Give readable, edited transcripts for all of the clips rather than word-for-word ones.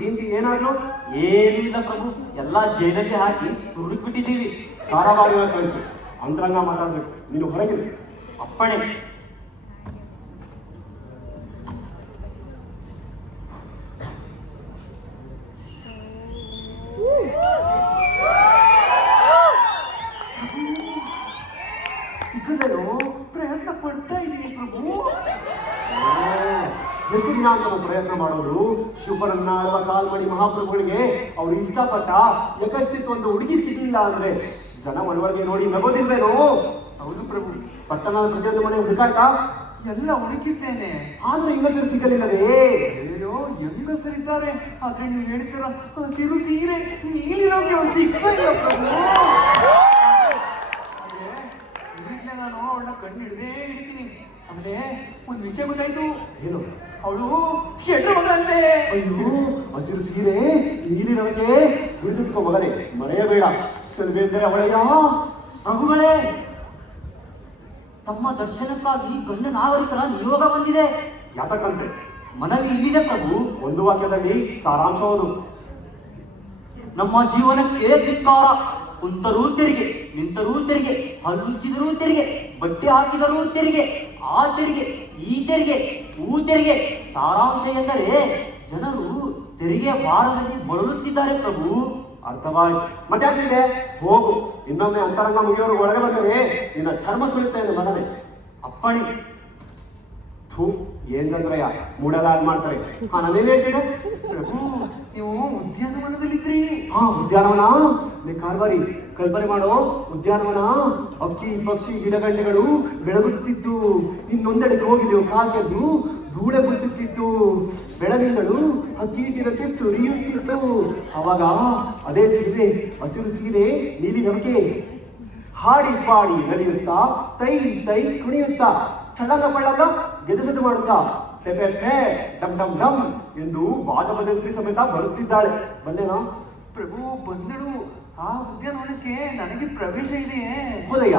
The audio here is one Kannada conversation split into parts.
ಗೀಂತಿ ಏನಾದ್ರು? ಏನಿಲ್ಲ ಪ್ರಭು, ಎಲ್ಲಾ ಜೈಲಲ್ಲಿ ಹಾಕಿ ತುರುಳಿ ಬಿಟ್ಟಿದ್ದೀವಿ. ಕಾರವಾರ ಕಳಿಸಿ ಅಂತರಂಗ ಮಾತಾಡ್ಬೇಕು. ನೀನು ಹೊರಗಿದೆ. ಅಪ್ಪಣೆ. ಸಿಗಲೇನು? ಪ್ರಯತ್ನ ಪಡ್ತಾ ಇದ್ದೀನಿ ಪ್ರಭು. ಎಷ್ಟು ದಿನ ಅಂತ ನಾವು ಪ್ರಯತ್ನ ಮಾಡೋದು? ಶಿವಪರನ್ನ ಆಳುವ ಕಾಲ್ಮಡಿ ಮಹಾಪ್ರಭುಗಳಿಗೆ ಅವ್ರು ಇಷ್ಟಪಟ್ಟ ಯಕಶ್ಚಿತ್ ಒಂದು ಹುಡುಗಿ ಸಿಗಲಿಲ್ಲ ಅಂದ್ರೆ ಜನ ಮನವರಿಗೆ ನೋಡಿ ನಗೋದಿಲ್ವೇನೋ? ಹೌದು ಪ್ರಭು. ಪಟ್ಟಣದ ಪ್ರತಿಯೊಂದು ಮನೆ ಹುಡುಕಾಟ ಎಲ್ಲ ಹುಡುಕಿದ್ದೇನೆ, ಆದ್ರೆ ಹೆಂಗಸರು ಸಿಗಲಿಲ್ಲವೇ? ಅಯ್ಯೋ ಹೆಂಗಸರಿದ್ದಾರೆ, ಆದ್ರೆ ನೀವು ಹೇಳ್ತೀರ ಹಸಿರು ಸೀರೆ ನೀಲಿರೋಗೆ ಸಿಗ್ತಾಯಿಲ್ಲ ಪ್ರಭು. ಈಗಲೇ ನಾನು ಅವಳ ಕಣ್ಣು ಹಿಡ್ದೇ ಹಿಡಿತೀನಿ. ಆಮೇಲೆ ಒಂದು ವಿಷಯ ಗೊತ್ತಾಯ್ತು. ಏನು? ಅವಳು ಹೆಣ್ಣು ಮಗ ಅಂತೆ. ಅಯ್ಯೋ, ಹಸಿರು ಸೀರೆ ನೀಲಿ ರವಿಗೆ ಹಿಡಿದಿಟ್ಕೋ ಮಗನೇ, ಮರೆಯಬೇಡ. ಸಲ್ವೇಂದ್ರೆ ಅವಳಯ್ಯ. ಪ್ರಭುಗಳೇ, ತಮ್ಮ ದರ್ಶನಕ್ಕಾಗಿ ಗಣ್ಯ ನಾಗರಿಕರ ನಿಯೋಗ ಬಂದಿದೆ. ಯಾತಕ್ಕಂತೆ? ಮನವಿ ಇಲ್ಲಿದೆ ಪ್ರಭು. ಒಂದು ವಾಕ್ಯದಲ್ಲಿ ಸಾರಾಂಶ ಹೌದು. ನಮ್ಮ ಜೀವನಕ್ಕೆ ಧಿಕ್ಕಾರ. ಕುಂತರೂ ತೆರಿಗೆ, ನಿಂತರೂ ತೆರಿಗೆ, ಹಲ್ಲುಚ್ಚಿದರೂ ತೆರಿಗೆ, ಬಟ್ಟೆ ಹಾಕಿದರೂ ತೆರಿಗೆ, ಆ ತೆರಿಗೆ, ಈ ತೆರಿಗೆ, ಊ ತೆರಿಗೆ. ಸಾರಾಂಶ ಎಂದರೆ ಜನರು ತೆರಿಗೆ ಭಾರದಲ್ಲಿ ಬಳಲುತ್ತಿದ್ದಾರೆ ಪ್ರಭು. ಅರ್ಥವಾಯ್ತು. ಮತ್ತೆ ಯಾಕಿದೆ? ಹೋಗು, ಇನ್ನೊಮ್ಮೆ ಅಂತರಂಗ ಮುಗಿಯೋರು ಒಳಗೆ ಬಂದರೆ ನಿನ್ನ ಚರ್ಮ ಸುಳಿತೇನೆ ಮಗನೇ. ಅಪ್ಪಣೆ. ಥೂ, ಏನ್ರಂದ್ರಯ್ಯ ಮೂಡಲಾಲ್ ಮಾಡ್ತಾರೆ. ನಾನೇನು ಹೇಳ್ತಿದ್ದೆ? ಪ್ರಭು, ನೀವು ಉದ್ಯಾನವನದಲ್ಲಿದ್ರಿ. ಉದ್ಯಾನವನ ಕಾರ್ಬಾರಿ ಕಲ್ಪನೆ ಮಾಡೋ ಉದ್ಯಾನವನ. ಅಕ್ಕಿ ಪಕ್ಷಿ ಗಿಡಗಂಡೆಗಳು ಬೆಳಗುತ್ತಿತ್ತು. ಇನ್ನೊಂದೆಡೆಗೆ ಹೋಗಿದೆವು ಕಾಗೆದ್ದು ಧೂಳೆ ಬುಸುತ್ತಿತ್ತು. ಬೆಳದಿಂಗಳು ಅಕ್ಕೀಟಿರಕ್ಕೆ ಸುರಿಯುತ್ತಿತ್ತು. ಅವಾಗ ಅದೇ ಸೀರೆ, ಹಸಿರು ಸೀರೆ ನೀಲಿ ನಮಗೆ ಹಾಡಿ ಪಾಡಿ ನಲಿಯುತ್ತಾ ತೈ ತೈ ಕುಣಿಯುತ್ತಾ ಚಳಂಗ ಪಳ್ಳಂಗ ಗೆದಸದು ಮಾಡುತ್ತಾ ಟೆಪೆ ಟೆ ಡಮ್ ಡಮ್ ಡಮ್ ಎಂದು ಬಾಜಪದಂತ್ರಿ ಸಮೇತ ಬರುತ್ತಿದ್ದಾಳೆ. ಬಂದೇನಾ? ಪ್ರಭು ಬಂದಳು. ಆ ಉದ್ಯಾನವನಕ್ಕೆ ನನಗೆ ಪ್ರವೇಶ ಇದೆಯೇ? ಹೋದಯ್ಯ,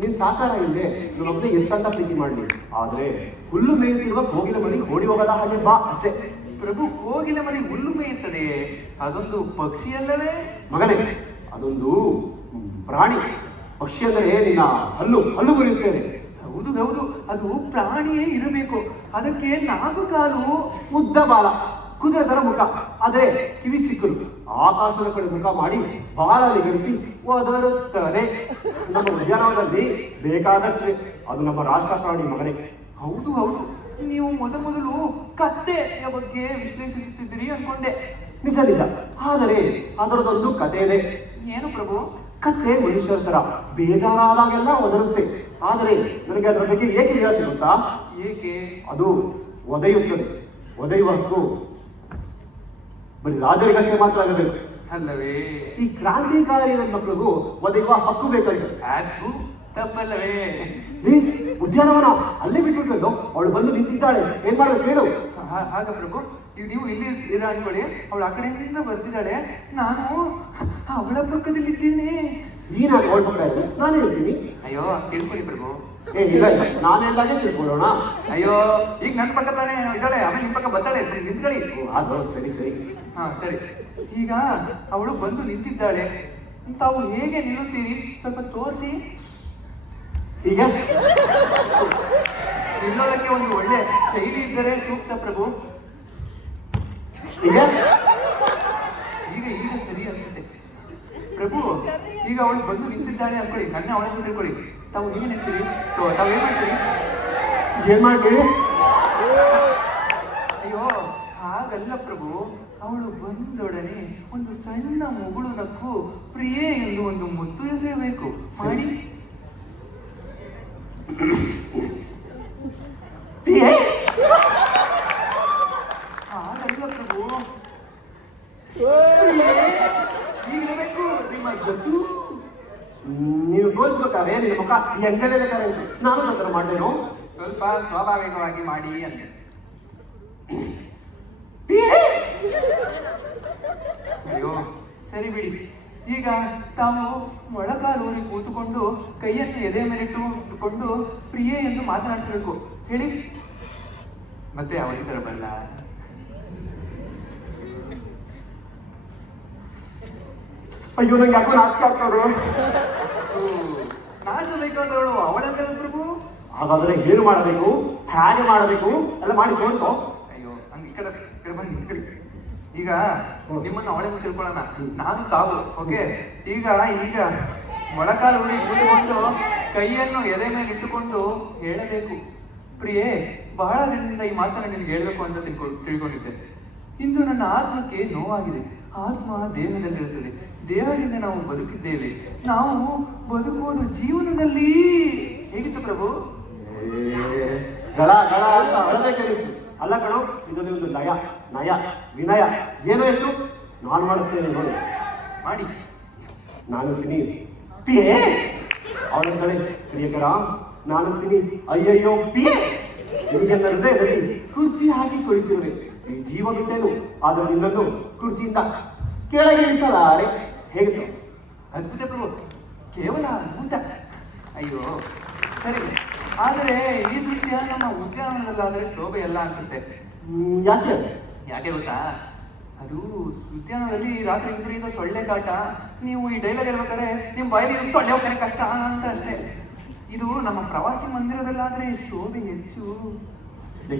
ನೀನ್ ಸಾಕಾರ ಇಲ್ಲದೆ ನನ್ನೊಬ್ಬನೇ ಎಷ್ಟಂತ ಪ್ರೀತಿ ಮಾಡಲಿ. ಆದ್ರೆ ಹುಲ್ಲು ಮೇಯುತ್ತಿರುವ ಕೋಗಿಲ ಮನೆಗೆ ಓಡಿ ಹೋಗದ ಹಾಗೆ ಬಾ ಅಷ್ಟೇ. ಪ್ರಭು, ಕೋಗಿಲ ಮನೆ ಹುಲ್ಲು ಮೇಯುತ್ತದೆ, ಅದೊಂದು ಪಕ್ಷಿ ಅಲ್ಲವೇ? ಮಗನೇ, ಅದೊಂದು ಪ್ರಾಣಿ. ಪಕ್ಷಿ ಅಂದರೆ ನಿನ್ನ ಹಲ್ಲು ಹಲ್ಲು ಮುರಿಯುತ್ತೇನೆ. ಹೌದು ಹೌದು, ಅದು ಪ್ರಾಣಿಯೇ ಇರಬೇಕು. ಅದಕ್ಕೆ 4 ಕಾಲು, ಉದ್ದ ಬಾಲ, ಕುದುರೆ ತರ ಮುಖ, ಆದ್ರೆ ಕಿವಿ ಚಿಕ್ಕದು. ಆಕಾಶದ ಕಡೆ ಮುಖ ಮಾಡಿ ಬಾಲ ನಿಗರಿಸಿ ಒದರುತ್ತದೆ. ನಮ್ಮ ಉದ್ಯಾನವನದಲ್ಲಿ ಬೇಕಾದಷ್ಟೇ. ಅದು ನಮ್ಮ ರಾಷ್ಟ್ರ ಪ್ರಾಣಿ ಮಗನೇ. ಹೌದು ಹೌದು, ನೀವು ಮೊದಲು ಕತ್ತೆಯ ಬಗ್ಗೆ ವಿಶ್ಲೇಷಿಸುತ್ತಿದ್ದೀರಿ ಅನ್ಕೊಂಡೆ. ನಿಜ ನಿಜ, ಆದರೆ ಅದರದೊಂದು ಕಥೆ ಇದೆ. ಏನು ಪ್ರಭು? ಕತ್ತೆ ಮನುಷ್ಯರ ತರ ಬೇಜಾರಾದಾಗೆಲ್ಲ ಒದರುತ್ತೆ. ಆದರೆ ನನಗೆ ಅದರ ಬಗ್ಗೆ ಏಕೆ ಹೇಳ ಗೊತ್ತಾ? ಏಕೆ? ಅದು ಒದೆಯುತ್ತದೆ. ಒದೆಯುವ ಹಕ್ಕು ಬರೀ ರಾಜರಿಗಷ್ಟೇ ಮಾತ್ರ ಆಗಬೇಕು ಅಲ್ಲವೇ? ಈ ಕ್ರಾಂತಿಕಾರಿ ಮಕ್ಕಳಿಗೂ ಒದೆಯುವ ಹಕ್ಕು ಬೇಕಂತೆ. ಅದು ತಪ್ಪಲ್ಲವೇ? ಉದ್ಯಾನವನ ಅಲ್ಲೇ ಬಿಟ್ಬಿಟ್ಟು ಅವಳು ಬಂದು ನಿಂತಿದ್ದಾಳೆ. ಏನ್ ಮಾಡ್ಬೇಕು ಹೇಳು? ಹಾಗ ಪ್ರಭು, ನೀವು ಇಲ್ಲಿ ಇರ ಅನ್ಕೊಳ್ಳಿ. ಅವಳು ಆ ಕಡೆಯಿಂದ ಬರ್ತಿದ್ದಾಳೆ, ನಾನು ಅವಳ ಪಕ್ಕದಲ್ಲಿದ್ದೇನೆ. ನೀನಾಗಿ ಹೊರಡ್ಬಿಡ್ತಾ ಇದ್ದೆ, ನಾನು ಹೇಳ್ತೀನಿ. ಅಯ್ಯೋ ತಿಳ್ಕೊಳ್ಳಿ ಪ್ರಭು. ಇಲ್ಲ ಇಲ್ಲ, ನಾನೆಲ್ಲಾಗೆ ತಿಳ್ಕೊಳ್ಳೋಣ. ಅಯ್ಯೋ, ಈಗ ನನ್ನ ಪಕ್ಕ ತಾನೇ ಇದ್ದಾಳೆ, ಆಮೇಲೆ ನಿಮ್ಮ ಪಕ್ಕ ಬರ್ತಾಳೆ. ನಿಂತ್ಕೊಳ್ಳಿ. ಸರಿ ಸರಿ. ಹಾ ಸರಿ. ಈಗ ಅವಳು ಬಂದು ನಿಂತಿದ್ದಾಳೆ, ತಾವು ಹೇಗೆ ನಿಲ್ಲುತ್ತೀರಿ ಸ್ವಲ್ಪ ತೋರಿಸಿ. ಈಗ ನಿಲ್ಲೋದಕ್ಕೆ ಒಂದು ಒಳ್ಳೆ ಶೈಲಿ ಇದ್ದರೆ ಸೂಕ್ತ ಪ್ರಭು. ಈಗ ಈಗ ಈಗ ಸರಿ ಅನ್ಸುತ್ತೆ ಪ್ರಭು. ಈಗ ಅವಳು ಬಂದು ನಿಂತಿದ್ದಾಳೆ ಅನ್ಕೊಳ್ಳಿ, ನನ್ನ ಅವಳನ್ನು ತಿಳ್ಕೊಳ್ಳಿ. ತಾವು ಹೇಗೆ ನಿಂತೀರಿ? ತಾವು ಏನ್ ಮಾಡ್ತೀರಿ? ಏನ್ ಮಾಡ್ತೀರಿ? ಅಯ್ಯೋ ಹಾಗಲ್ಲ ಪ್ರಭು. ಅವಳು ಬಂದೊಡನೆ ಒಂದು ಸಣ್ಣ ಮುಗುಳು ನಕ್ಕು ಪ್ರಿಯೆ ಎಂದು ಒಂದು ಮುತ್ತು ಎಸೆಯಬೇಕು. ಮಾಡಿ. ಹಾಗಲ್ಲ ಪ್ರಭು, ಹೀಗಿರಬೇಕು ನಿಮ್ಮ ಗೊತ್ತು. ನೀವು ತೋರಿಸ್ಬೇಕಾದ್ರೆ ನಿನ್ನ ಮುಖ ಹೆಂಗಲೇ ಬೇಕಾದ್ರೆ ನಾನು ಅದನ್ನು ಮಾಡ್ತೇನೋ. ಸ್ವಲ್ಪ ಸ್ವಾಭಾವಿಕವಾಗಿ ಮಾಡಿ ಅಂತ. ಅಯ್ಯೋ ಸರಿ ಬಿಡಿ. ಈಗ ತಾವು ಮೊಳಕಾಲೂರಿ ಕೂತುಕೊಂಡು ಕೈಯನ್ನು ಎದೆ ಮೇಲಿಟ್ಟುಕೊಂಡು ಪ್ರಿಯೆ ಎಂದು ಮಾತನಾಡಿಸಬೇಕು. ಹೇಳಿ. ಮತ್ತೆ ಅವಳಿತರ ಬರಲ್ಲ. ಅಯ್ಯೋ ನಂಗೆ ಯಾಕೋ ನಾಚಿಕೆ ಆಗ್ತದೆ. ನಾಚಬೇಕಾದವಳು ಅವಳೆಲ್ಲ ಪ್ರಭು. ಹಾಗಾದ್ರೆ ಏನು ಮಾಡಬೇಕು, ಹೇಗೆ ಮಾಡಬೇಕು ಎಲ್ಲ ಮಾಡಿ ತೋರಿಸೋ. ಅಯ್ಯೋ ಹಂಗೆ ಈ ಕಡೆ ಬಂದು ನಿಂತ್ಕೊಳ್ಳಿ. ಈಗ ನಿಮ್ಮನ್ನು ಅವಳೆಂದು ತಿಳ್ಕೊಳ್ಳೋಣ, ನಾನು ತಾವು. ಓಕೆ, ಈಗ ಈಗ ಮೊಳಕಾಲು ಕೂಡಿಕೊಂಡು ಕೈಯನ್ನು ಎದೆ ಮೇಲೆ ಇಟ್ಟುಕೊಂಡು ಹೇಳಬೇಕು, ಪ್ರಿಯೇ ಬಹಳ ದಿನದಿಂದ ಈ ಮಾತನ್ನು ನಿನಗೆ ಹೇಳಬೇಕು ಅಂತ ತಿಳ್ಕೊಂಡಿದ್ದೆ. ಇಂದು ನನ್ನ ಆತ್ಮಕ್ಕೆ ನೋವಾಗಿದೆ. ಆತ್ಮ ದೇಹದಲ್ಲಿರುತ್ತದೆ, ದೇಹದಿಂದ ನಾವು ಬದುಕಿದ್ದೇವೆ. ನಾವು ಬದುಕುವುದು ಜೀವನದಲ್ಲಿ. ಹೇಗಿತ್ತು ಪ್ರಭು? ಗಳ ಗಳ ಅಂತ ಅಳದೆ ಕೇಳಿಸ್ತು. ಅಲ್ಲ ಕಣೋ, ಇದರಲ್ಲಿ ಒಂದು ನಯ ನಯ ವಿನಯ ಏನೋ ಇತ್ತು. ನಾನು ಮಾಡುತ್ತೇನೆ ನೋಡು, ಮಾಡಿ. ನಾನು ತಿನಿ ಪಿಯೇ ಅವಳ ಕಡೆ ಪ್ರಿಯಕರ, ನಾನು ತಿನಿ ಅಯ್ಯಯ್ಯೋ ಪಿಯೇ. ನಿಮಗೆ ಹೃದಯದಲ್ಲಿ ಕುರ್ಚಿ ಹಾಕಿ ಕುಳಿತಿರುವೆ. ಈ ಜೀವ ಬಿಟ್ಟೇನು, ಆದ್ರೆ ನಿನ್ನನ್ನು ಕುರ್ಚಿಯಿಂದ ಕೆಳಗಿಳಿಸಲಾರೆ. ಹೇಗಿತ್ತು? ಅದ್ಭುತ ಪ್ರಭು, ಕೇವಲ ಅದ್ಭುತ. ಅಯ್ಯೋ ಸರಿ, ಆದರೆ ಈ ದೃಶ್ಯ ನಮ್ಮ ಉದ್ಯಾನವನದಲ್ಲಾದರೆ ಶೋಭೆ ಎಲ್ಲ ಅನ್ಸುತ್ತೆ. ಯಾಕೆ? ಯಾಕೆ ಗೊತ್ತಾ? ಅದು ಉದ್ಯಾನವನದಲ್ಲಿ ರಾತ್ರಿ ವಿಪರೀತ ಸೊಳ್ಳೆ ಕಾಟ. ನೀವು ಈ ಡೈಲಾಗ್ ಹೇಳ್ಬೇಕಾದ್ರೆ ನಿಮ್ಮ ಬಾಯಲ್ಲಿ ಸೊಳ್ಳೆ ಹೋಗ್ತಾರೆ ಕಷ್ಟ ಅಂತ ಅಷ್ಟೇ. ಇದು ನಮ್ಮ ಪ್ರವಾಸಿ ಮಂದಿರದಲ್ಲಾದ್ರೆ ಶೋಭೆ ಹೆಚ್ಚು.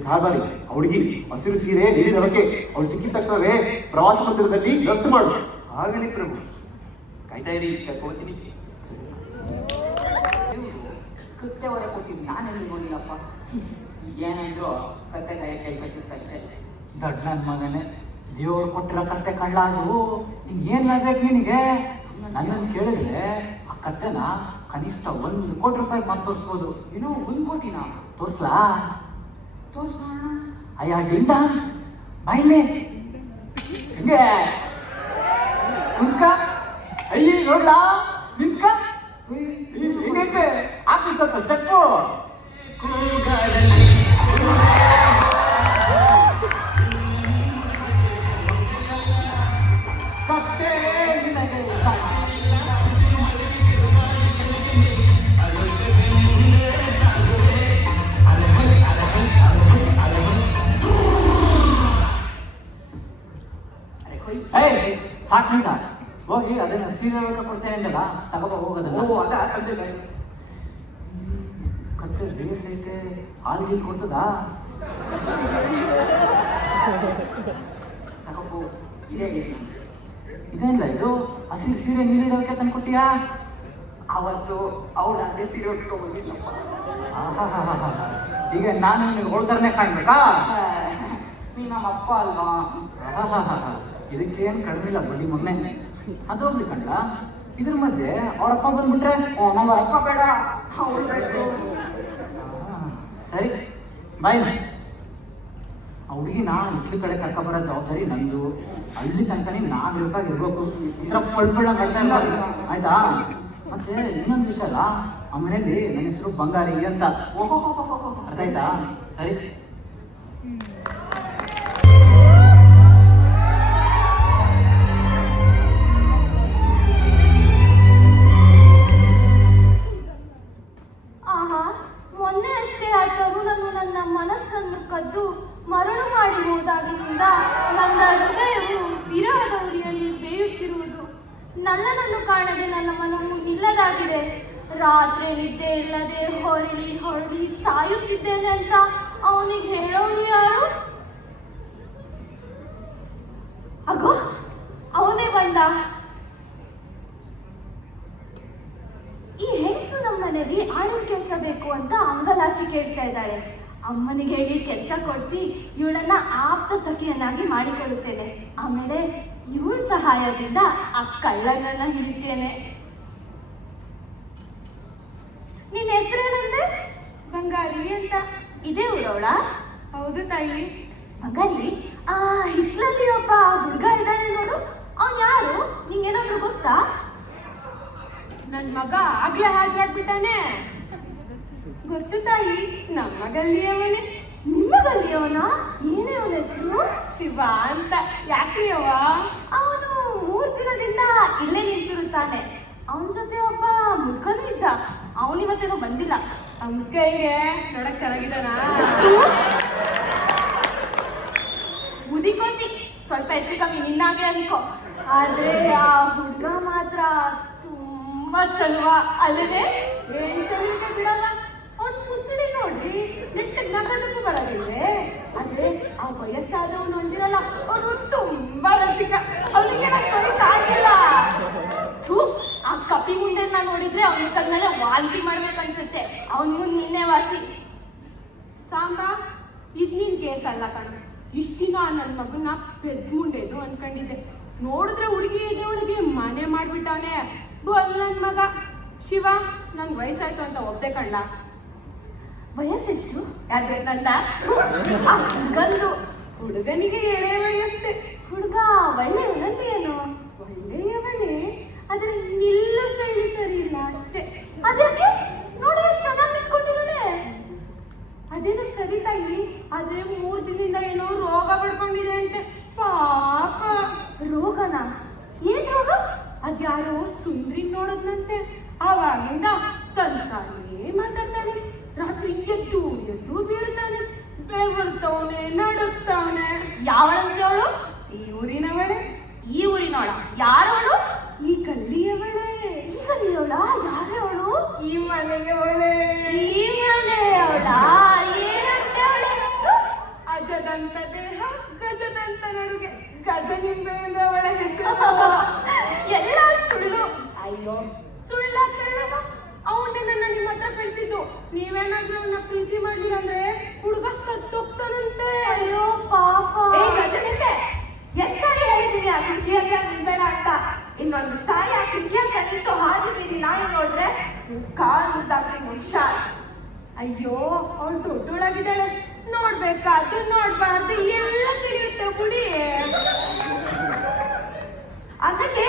ಕಾಬಾರಿ ಅವಳಿಗೆ ಹಸಿರು ಸೀರೆ ನೀರಿನ ಬಗ್ಗೆ ಅವಳು ಸಿಕ್ಕಿದ ತಕ್ಷಣವೇ ಪ್ರವಾಸ ಮಂದಿರದಲ್ಲಿ ವ್ಯವಸ್ಥೆ ಮಾಡು. ಆಗಲಿ ಪ್ರಭು, ಕಾಯ್ತಾ ಇರಿ, ಕರ್ಕೋತೀನಿ. ಕತ್ತೆ ಹೊರ ಕೊಟ್ಟಿದ್ದು ನಾನೆಲ್ಲಿ ನೋಡಿಲ್ಲಪ್ಪ. ಏನಾದ್ರು ಕತ್ತೆ ಕಾಯ ಕೆಲಸ ಸಿಗ್ತಷ್ಟೇ. ದೊಡ್ಡ ನನ್ನ ಮಗನೇ, ದೇವ್ರು ಕೊಟ್ಟಿರೋ ಕತ್ತೆ ಕಳ್ಳ ಅದು. ಏನ್ ಆಗ್ಬೇಕು ನಿನಗೆ? ನನ್ನನ್ನು ಕೇಳಿದ್ರೆ ಆ ಕತ್ತೆನ ಕನಿಷ್ಠ 1 ಕೋಟಿ ರೂಪಾಯಿ ಮತ್ತೆ ತೋರಿಸ್ಬೋದು. ಏನೋ 1 ಕೋಟಿನ ತೋರ್ಸ್ಲಾ? ತೋರ್ಸೋಣ. ಅಯ್ಯ ಡಿಂಡ ಬಾಯ್ಲೆ ಹಿಂಗೆ ಕುಂತ್ಕ, ಅಲ್ಲಿ ನೋಡ್ಲಾ ನಿಂತ್ಕ. ಹಿಂಗೈತೆ ಆಫೀಸತ್ತ ಸ್ಟೆಪ್ಪು. ಕತ್ತೆ ನಿನಗೆ ಸಾಕು ನಿಂತ ಹೋಗಿ ಅದನ್ನ ಸೀರೆ ಕೊಡ್ತೇನೆ ಅಂದಲ್ಲ, ತಗೋಬ ಹೋಗೋದಲ್ಲ. ಕತ್ತೆ ಬೇಸ್ ಐತೆ, ಹಾಲ್ಗಿ ಕೊಡ್ತದಾ? ತಗೋಬೋ. ಇದೇನಿಲ್ಲ ಇದು ಹಸಿರು ಸೀರೆ ನೀಡಿದವಕ್ಕೆ ತಂದು ಕೊಟ್ಟಿಯಾ? ಅವತ್ತು ಅವಳು ಅದೇ ಸೀರೆ ಉಟ್ಕೊಂಡ್ಬಂದಿಲ್ಲಪ್ಪ. ಈಗ ನಾನು ನಿನಗೆ ಹೋಳ್ತಾರನೇ ಕಾಣ್ಬೇಕಾ? ನೀ ನಮ್ಮ ಅಪ್ಪ ಅಲ್ವಾ? ಇದಕ್ಕೇನು ಕಡಿಮೆ ಇಲ್ಲ ಬಡ್ಡಿ ಮಗನೇ. ಅದೋಗ್ಲಿ ಕಂಡ, ಇದ್ರ ಮಧ್ಯೆ ಅವರಪ್ಪ ಬಂದ್ಬಿಟ್ರೆ ನಂಗೆ ಅವರಪ್ಪ ಬೇಡ, ಅವಳು ಬೇಕು. ಸರಿ ಬಾಯ್. ಆ ಹುಡುಗಿನ ಇಟ್ಲಿ ಕಡೆ ಕರ್ಕೊಬರೋ ಜವಾಬ್ದಾರಿ ನಂದು. ಅಲ್ಲಿ ತನಕ ನಾನು ಇರ್ಬೇಕು. ಈ ಥರ ಪಳ್ಪಳ್ಳ ಕಟ್ತಾ ಇಲ್ಲ, ಆಯ್ತಾ? ಮತ್ತೆ ಇನ್ನೊಂದು ವಿಷಯ ಅಲ್ಲ, ಆ ಮನೆಯಲ್ಲಿ ನನ್ನ ಹೆಸರು ಬಂಗಾರಿ ಅಂತ. ಅರ್ಥ ಆಯ್ತಾ? ಸರಿ. ಮೊನ್ನೆ ಅಷ್ಟೇ ಆ ತರುಣನು ನನ್ನ ಮನಸ್ಸನ್ನು ಕದ್ದು ಮರಳು ಮಾಡಿ ಹೋದಾಗಿನಿಂದ ನನ್ನ ಹೃದಯವು ವಿರಹದ ಉರಿಯಲ್ಲಿ ಬೇಯುತ್ತಿರುವುದು. ನನ್ನನ್ನು ಕಾಣದೆ ನನ್ನ ಮನವು ನಿಲ್ಲದಾಗಿದೆ. ರಾತ್ರಿ ನಿದ್ದೆ ಇಲ್ಲದೆ ಹೊರಳಿ ಹೊರಳಿ ಸಾಯುತ್ತಿದ್ದೇನೆ ಅಂತ ಅವನಿಗೆ ಹೇಳೋನು ಯಾರು? ಅಗೋ ಅವನೇ ಬಂದ. ಈ ಹೆಂಗಸು ನಮ್ಮನೇಲಿ ಆಡಿನ ಕೆಲಸ ಬೇಕು ಅಂತ ಅಂಗಲಾಚಿ ಕೇಳ್ತಾ ಇದ್ದಾಳೆ. ಅಮ್ಮನಿಗೆ ಹೇಳಿ ಕೆಲಸ ಕೊಡಿಸಿ ಇವಳನ್ನ ಆಪ್ತ ಸಖಿಯನ್ನಾಗಿ ಮಾಡಿಕೊಳ್ಳುತ್ತೇನೆ. ಆಮೇಲೆ ಇವಳ ಸಹಾಯದಿಂದ ಆ ಕಳ್ಳಗಳನ್ನ ಹಿಡಿತೇನೆ. ನಿನ್ನ ಹೆಸರೇನಂದೆ? ಬಂಗಾರಿ ಅಂತ. ಇದೇ ಊರವಳ? ಹೌದು ತಾಯಿ. ಬಂಗಾರಿ, ಆ ಹಿತ್ಲಲ್ಲಿ ಒಬ್ಬ ಹುಡುಗ ಇದ್ದಾನೆ ನೋಡು, ಅವನು ಯಾರು? ನಿಂಗೇನಾದ್ರೂ ಗೊತ್ತಾ? ನನ್ನ ಮಗ ಆಗ್ಲೇ ಹಾಜರಾಗ್ಬಿಟ್ಟಾನೆ. ಗೊತ್ತು ತಾಯಿ, ನಮ್ಮ ಗಲ್ಲಿಯವನೇ. ನಿಮ್ಮ ಗಲ್ಲಿಯವನ? ಏನೇ ಅವನ ಹೆಸರು? ಶಿವ ಅಂತ. ಯಾಕ್ರಿ ಅವ? ಅವನು 3 ದಿನದಿಂದ ಇಲ್ಲೇ ನಿಂತಿರುತ್ತಾನೆ. ಅವನ ಜೊತೆ ಒಬ್ಬ ಮುದ್ಕನೂ ಇದ್ದ. ಅವನಿವತ್ತೇನೋ ಬಂದಿಲ್ಲ. ಅಂಕೈಗೆ ನೋಡಕ್ ಚೆನ್ನಾಗಿದ್ದಾನ? ಮುದಿಕೊಂತಿ ಸ್ವಲ್ಪ ಹೆಚ್ಚು ಕಮ್ಮಿ ನಿನ್ನಾಗೆ ಅನ್ಕೋ. ಆದ್ರೆ ಆ ಹುಡುಗ ಮಾತ್ರ ಮಾತ್ರ ತುಂಬಾ ಚಲುವ ಅಲ್ಲದೆ ಏನ್ ಚಲುವಿಗೆ ಬಿಡಲ್ಲ. ಅವ್ನ್ ಮುಸುಳಿ ನೋಡ್ರಿ ನೆಟ್ಟಗ್ ನಗದಕ್ಕೂ ಬರೋದಿಲ್ವೇ. ಆದ್ರೆ ಆ ವಯಸ್ಸಾದವನು ಹೊಂದಿರಲ್ಲ, ಅವನು ತುಂಬಾ ರಸಿಕ. ಅವನಿಗೆ ಸಾಗಿಲ್ಲ. ಆ ಕಪಿ ಮುಂದೆ ನೋಡಿದ್ರೆ ಅವನ ಕಣ್ಣಲ್ಲೇ ವಾಂತಿ ಮಾಡ್ಬೇಕನ್ಸುತ್ತೆ. ಅವನ್ ಮುಂದೆ ನಿನ್ನೆ ವಾಸಿ. ಸಾಂಬ ಇದ್ ನಿನ್ ಕೇಸ್ ಅಲ್ಲ ಕಣ್. ಇಷ್ಟ ದಿನ ನನ್ನ ಮಗನ್ನ ಪೆದ್ ಮುಂಡೆದು ಅನ್ಕೊಂಡಿದ್ದೆ. ನೋಡಿದ್ರೆ ಹುಡುಗಿ ಒಳಗೆ ಮನೆ ಮಾಡ್ಬಿಟ್ಟವನೆ ಬಲ್ ನನ್ ಮಗ. ಶಿವ ನನ್ಗೆ ವಯಸ್ಸಾಯ್ತು ಅಂತ ಒಪ್ತೆ ಕಣ್ಣ. ವಯಸ್ಸೆಷ್ಟು? ಯಾಕೆ ನನ್ನ ಗಂದು ಹುಡುಗನಿಗೆ ಎಳೆ ವಯಸ್ಸೆ. ಹುಡುಗ ಒಳ್ಳೆಯವನೇನು? ಒಳ್ಳೆಯವನೇ, ಆದ್ರೆ ನಿಲ್ಲು ಶೈಲಿ ಸರಿ ಇಲ್ಲ ಅಷ್ಟೇ. ಅದಕ್ಕೆ ನೋಡಿ ಎಷ್ಟು ಚೆನ್ನಾಗಿ ನಿಂತ್ಕೊಂಡಿದ್ದಾನೆ. ಅದೇನು ಸರಿ ತಾಯಿ, ಆದ್ರೆ 3 ದಿನದಿಂದ ಏನೋ ರೋಗ ಪಡ್ಕೊಂಡಿದೆ ಅಂತೆ. ಪಾಪ. ರೋಗನ? ಏನ್ ರೋಗ? ಅದ್ಯಾರೋ ಸುಂದ್ರಿ ನೋಡದ್ನಂತೆ. ಆವಾಗಿಂದ ತಂತಾನೆ ಮಾತಾಡ್ತಾನೆ. ರಾತ್ರಿ ಎದ್ದು ಬೀಳ್ತಾನೆ. ಬೆವರ್ತವನೆ, ನಡುಕ್ತಾವನೆ. ಯಾವಳಂತವಳು? ಈ ಊರಿನವಳೆ. ಈ ಊರಿನವಳ? ಯಾರವಳು? ಈ ಗಲ್ಲಿಯವಳೆ. ಈ ಗಲ್ಲಿಯವಳ? ಯಾರವಳು? ಈ ಮನೆಯವಳೆ. ಈ ಮನೆಯವಳ? ಏನಂತವಳೆ? ಅಜದಂತ ದೇಹ, ಗಜದಂತ ನಡುಗೆ, ಗಜ ನಿಂಬೆಯವಳ ಹೆಸರು. ಎಲ್ಲ ಸುಳ್ಳು. ಅಯ್ಯೋ ಸುಳ್ಳ ಕೇಳವ. ಅವನ್ನೇ ನನ್ನ ನಿಮ್ಮ ಹತ್ರ ಕಳಿಸಿದ್ದು. ನೀವೇನಾದ್ರೂ ಅವನ್ನ ಪ್ರೀತಿ ಮಾಡ್ಲಿರಂದ್ರೆ ಹುಡುಗ ಸತ್ತೋಗ್ತಾನಂತೆ. ಅಯ್ಯೋ ಪಾಪ. ಗಜನಿಂಬೆ, ಎಷ್ಟ್ ಸಾರಿ ಹೇಳಿದೀನಿ ಆ ಕಿಟಕಿಯಾಗ ನಿಂಬೇಡ ಅಂತ. ಇನ್ನೊಂದು ಸಾರಿ ಆ ಕಿಟಕಿಯಾಗ ಕಣ್ಣಿಟ್ಟು ಹಾಗೆ ಬೀದಿ ನಾಯಿ ನೋಡಿದ್ರೆ ಕಾಲ್ ಮುದ್ದಾಗ್ತೀನಿ ಹುಷಾರ್. ಅಯ್ಯೋ ಅವಳು ದೊಡ್ಡೊಳಗಿದ್ದಾಳೆ. ನೋಡ್ಬೇಕಾದ್ರೆ ನೋಡ್ಬಾರ್ದು ಎಲ್ಲ ತಿಳಿಯುತ್ತೆ ಬಿಡಿ. ಅದಕ್ಕೆ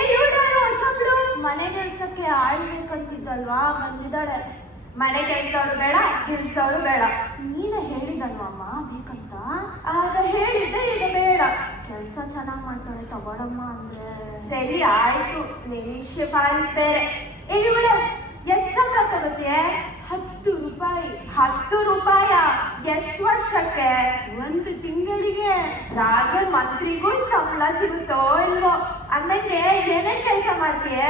ಹೊಸಬ್ಳು ಮನೆ ಕೆಲ್ಸಕ್ಕೆ ಆಳ್ಬೇಕಂತಿದ್ದಲ್ವಾ, ಬಂದಿದ್ದಾಳೆ. ಮನೆ ಕೆಲ್ಸವ್ರು ಬೇಡ, ಕೆಲ್ಸವ್ರು ಬೇಡ. ನೀನೇ ಹೇಳಿದಲ್ವಮ್ಮ ಬೇಕಂತ. ಆಗ ಹೇಳಿದ್ದೆ, ಈಗ ಬೇಡ. ಕೆಲ್ಸ ಚೆನ್ನಾಗ್ ಮಾಡ್ತಾಳೆ ತಗೊಳಮ್ಮ ಅಂದ್ರೆ. ಸರಿ ಆಯ್ತು, ನಿರೀಕ್ಷೆ ಪಾಲಿಸ್ತೇನೆ. ಇವಳೆ ಎಷ್ಟು ಸಂಬಳ ತಗೋತೀಯ? 10 ರೂಪಾಯಿ. 10 ರೂಪಾಯ? ಎಷ್ಟು ವರ್ಷಕ್ಕೆ? 1 ತಿಂಗಳಿಗೆ. ರಾಜ ಮಂತ್ರಿಗೂ ಸಂಬಳ ಸಿಗುತ್ತೋ ಇಲ್ವೋ? ಅಂದಂಗೆ ಏನೇನ್ ಕೆಲಸ ಮಾಡ್ತೀಯ?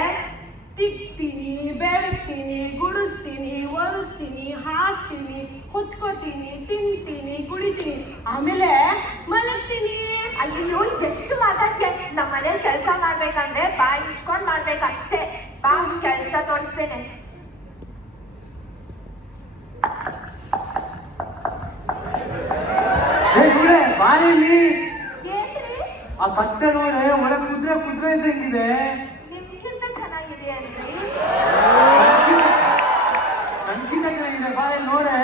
ತಿಕ್ತೀನಿ, ಬೆಳಗ್ತೀನಿ, ಗುಡಿಸ್ತೀನಿ, ಒರೆಸ್ತೀನಿ, ಹಾಸ್ತೀನಿ, ಹೊಚ್ಕೋತೀನಿ, ತಿಂತೀನಿ, ಕುಡಿತೀನಿ, ಆಮೇಲೆ ಮಲಗ್ತೀನಿ. ಅಯ್ಯೋ ಎಷ್ಟು ಮಾತಾಡ್ತೀಯ. ನಮ್ಮ ಮನೇಲಿ ಕೆಲಸ ಮಾಡ್ಬೇಕಂದ್ರೆ ಬಾಯಿ ಮುಚ್ಕೊಂಡ್ ಮಾಡ್ಬೇಕಷ್ಟೇ. ಬಾ ಕೆಲಸ ತೋರಿಸ್ತೇನೆ. ಬಾರಿಲಿ ಏನ್ರಿ? ಆ ಕತ್ತೆ ನೋಡೆ ಒಳಗೆ ಕುದ್ರೆ ಇದ್ದಂಗಿದೆ. ನಿಮ್ಗಿಂತ ಚೆನ್ನಾಗಿದೆ ಅಲ್ರಿ? ನನ್ಕಿಂತ ಚೆನ್ನಾಗಿದೆ. ಬಾರಿ ನೋಡೆ.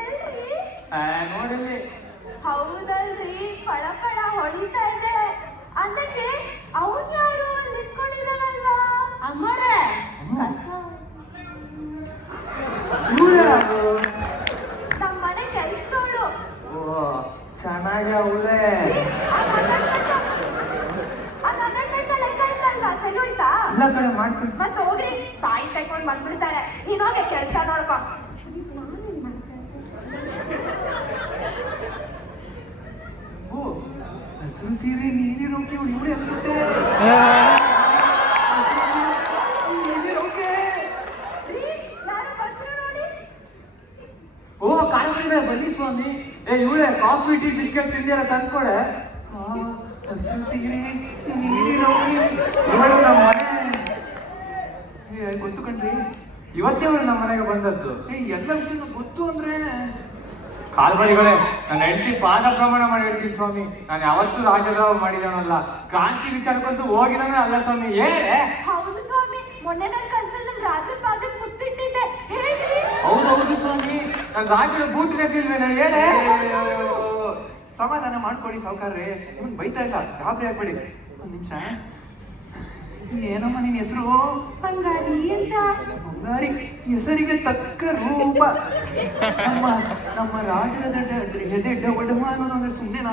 ಎಲ್ರಿ? ನೋಡಿಲ್ಲಿ. ಹೌದಲ್ರಿ, ಪಳ ಹೊಳಿತಾ ಇದೆ. ಅದಕ್ಕೆ ಅವನ್ ಯಾರು ನಿಂತ್ಕೊಂಡಿದ್ದಾನಲ್ವಾ? ಅಮ್ಮರೇ ನಮ್ಮ ಮನೆ ಕೆಲ್ಸದವಳು. ಓ ಚೆನ್ನಾಗಿ ಅವಳೆ. ಇಲ್ಲ ಕಡೆ ಮಾಡ್ತೀನಿ. ಮತ್ತೆ ಹೋಗ್ರಿ, ಬಾಯಿ ಕೈಕೊಂಡು ಬಂದ್ಬಿಡ್ತಾರೆ. ನೀನೋಗೆ ಕೆಲಸ ನೋಡ್ಕೊ. ಓ ಹಸಿರು ಸೀರೆ ನೀನಿರೋಕೆ ಇವಳೆ ಅನ್ಸುತ್ತೆ. ಓ ಕಾಯ್ತಿದೆ, ಬನ್ನಿ ಸ್ವಾಮಿ. ಇವಳೆ ಕಾಫಿ ಟೀ ಬಿಸ್ಕೆಟ್ ತಿಂಡಿ ಎಲ್ಲ ತಂದ್ಕೊಡೆ. ಹಸಿರು ಸೀರೆ ನೀನಿರೋಕೆ ಇವಳು ನಮ್ಮ ಮನೆ ಗೊತ್ತು ಕಣ್ರಿ. ಇವತ್ತೇ ಇವಳು ನಮ್ಮ ಮನೆಗೆ ಬಂದದ್ದು. ಎಲ್ಲ ವಿಷಯ ಗೊತ್ತು ಅಂದ್ರೆ ಕಾಲ್ಬರಿಗಳೇ, ನನ್ನ ಹೆಂಡತಿ ಪಾದ ಪ್ರಮಾಣ ಮಾಡಿ ಹೇಳ್ತೀನಿ ಸ್ವಾಮಿ. ನಾನು ಯಾವತ್ತೂ ರಾಜದ್ರೋಹ ಮಾಡಿದವನಲ್ಲ. ಕ್ರಾಂತಿ ವಿಚಾರಕ್ಕಂತೂ ಹೋಗಿದಾನೆ ಅಲ್ಲ ಸ್ವಾಮಿ. ಹೌದು ಸ್ವಾಮಿ, ಮೊನ್ನೆ ನನ್ನ ಕನ್ಸಲ್ಲಿ ನಮ್ ರಾಜನ ಪಾದಕ್ಕೆ ಮುತ್ತಿಟ್ಟಿದ್ದೆ. ಹೇಳ್ರಿ. ಹೌದೌದು ಸ್ವಾಮಿ, ನಾನು ರಾಜನ ಬೂಟ್ ಕಟ್ಟಿಲ್ವೇನ? ಸಮಾಧಾನ ಮಾಡ್ಕೊಳ್ಳಿ ಸಾವುಕಾರ್ರೆ. ನಿಮ್ಗೆ ಬೈತಾ ಇಲ್ಲ, ಗಾಬರಿ ಆಗ್ಬೇಡಿ. ಒಂದ್ ನಿಮಿಷ. ಏನಮ್ಮ ನಿನ್ ಹೆಸರು? ಬಂಗಾರಿ ಅಂತ. ಬಂಗಾರಿ ಹೆಸರಿಗೆ ತಕ್ಕ ರೂಪ. ನಮ್ಮ ರಾಜರ ಹೆದೆಡ್ಡ ಒಡಮ ಅನ್ನೋದಂದ್ರೆ ಸುಮ್ಮನೆನಾ?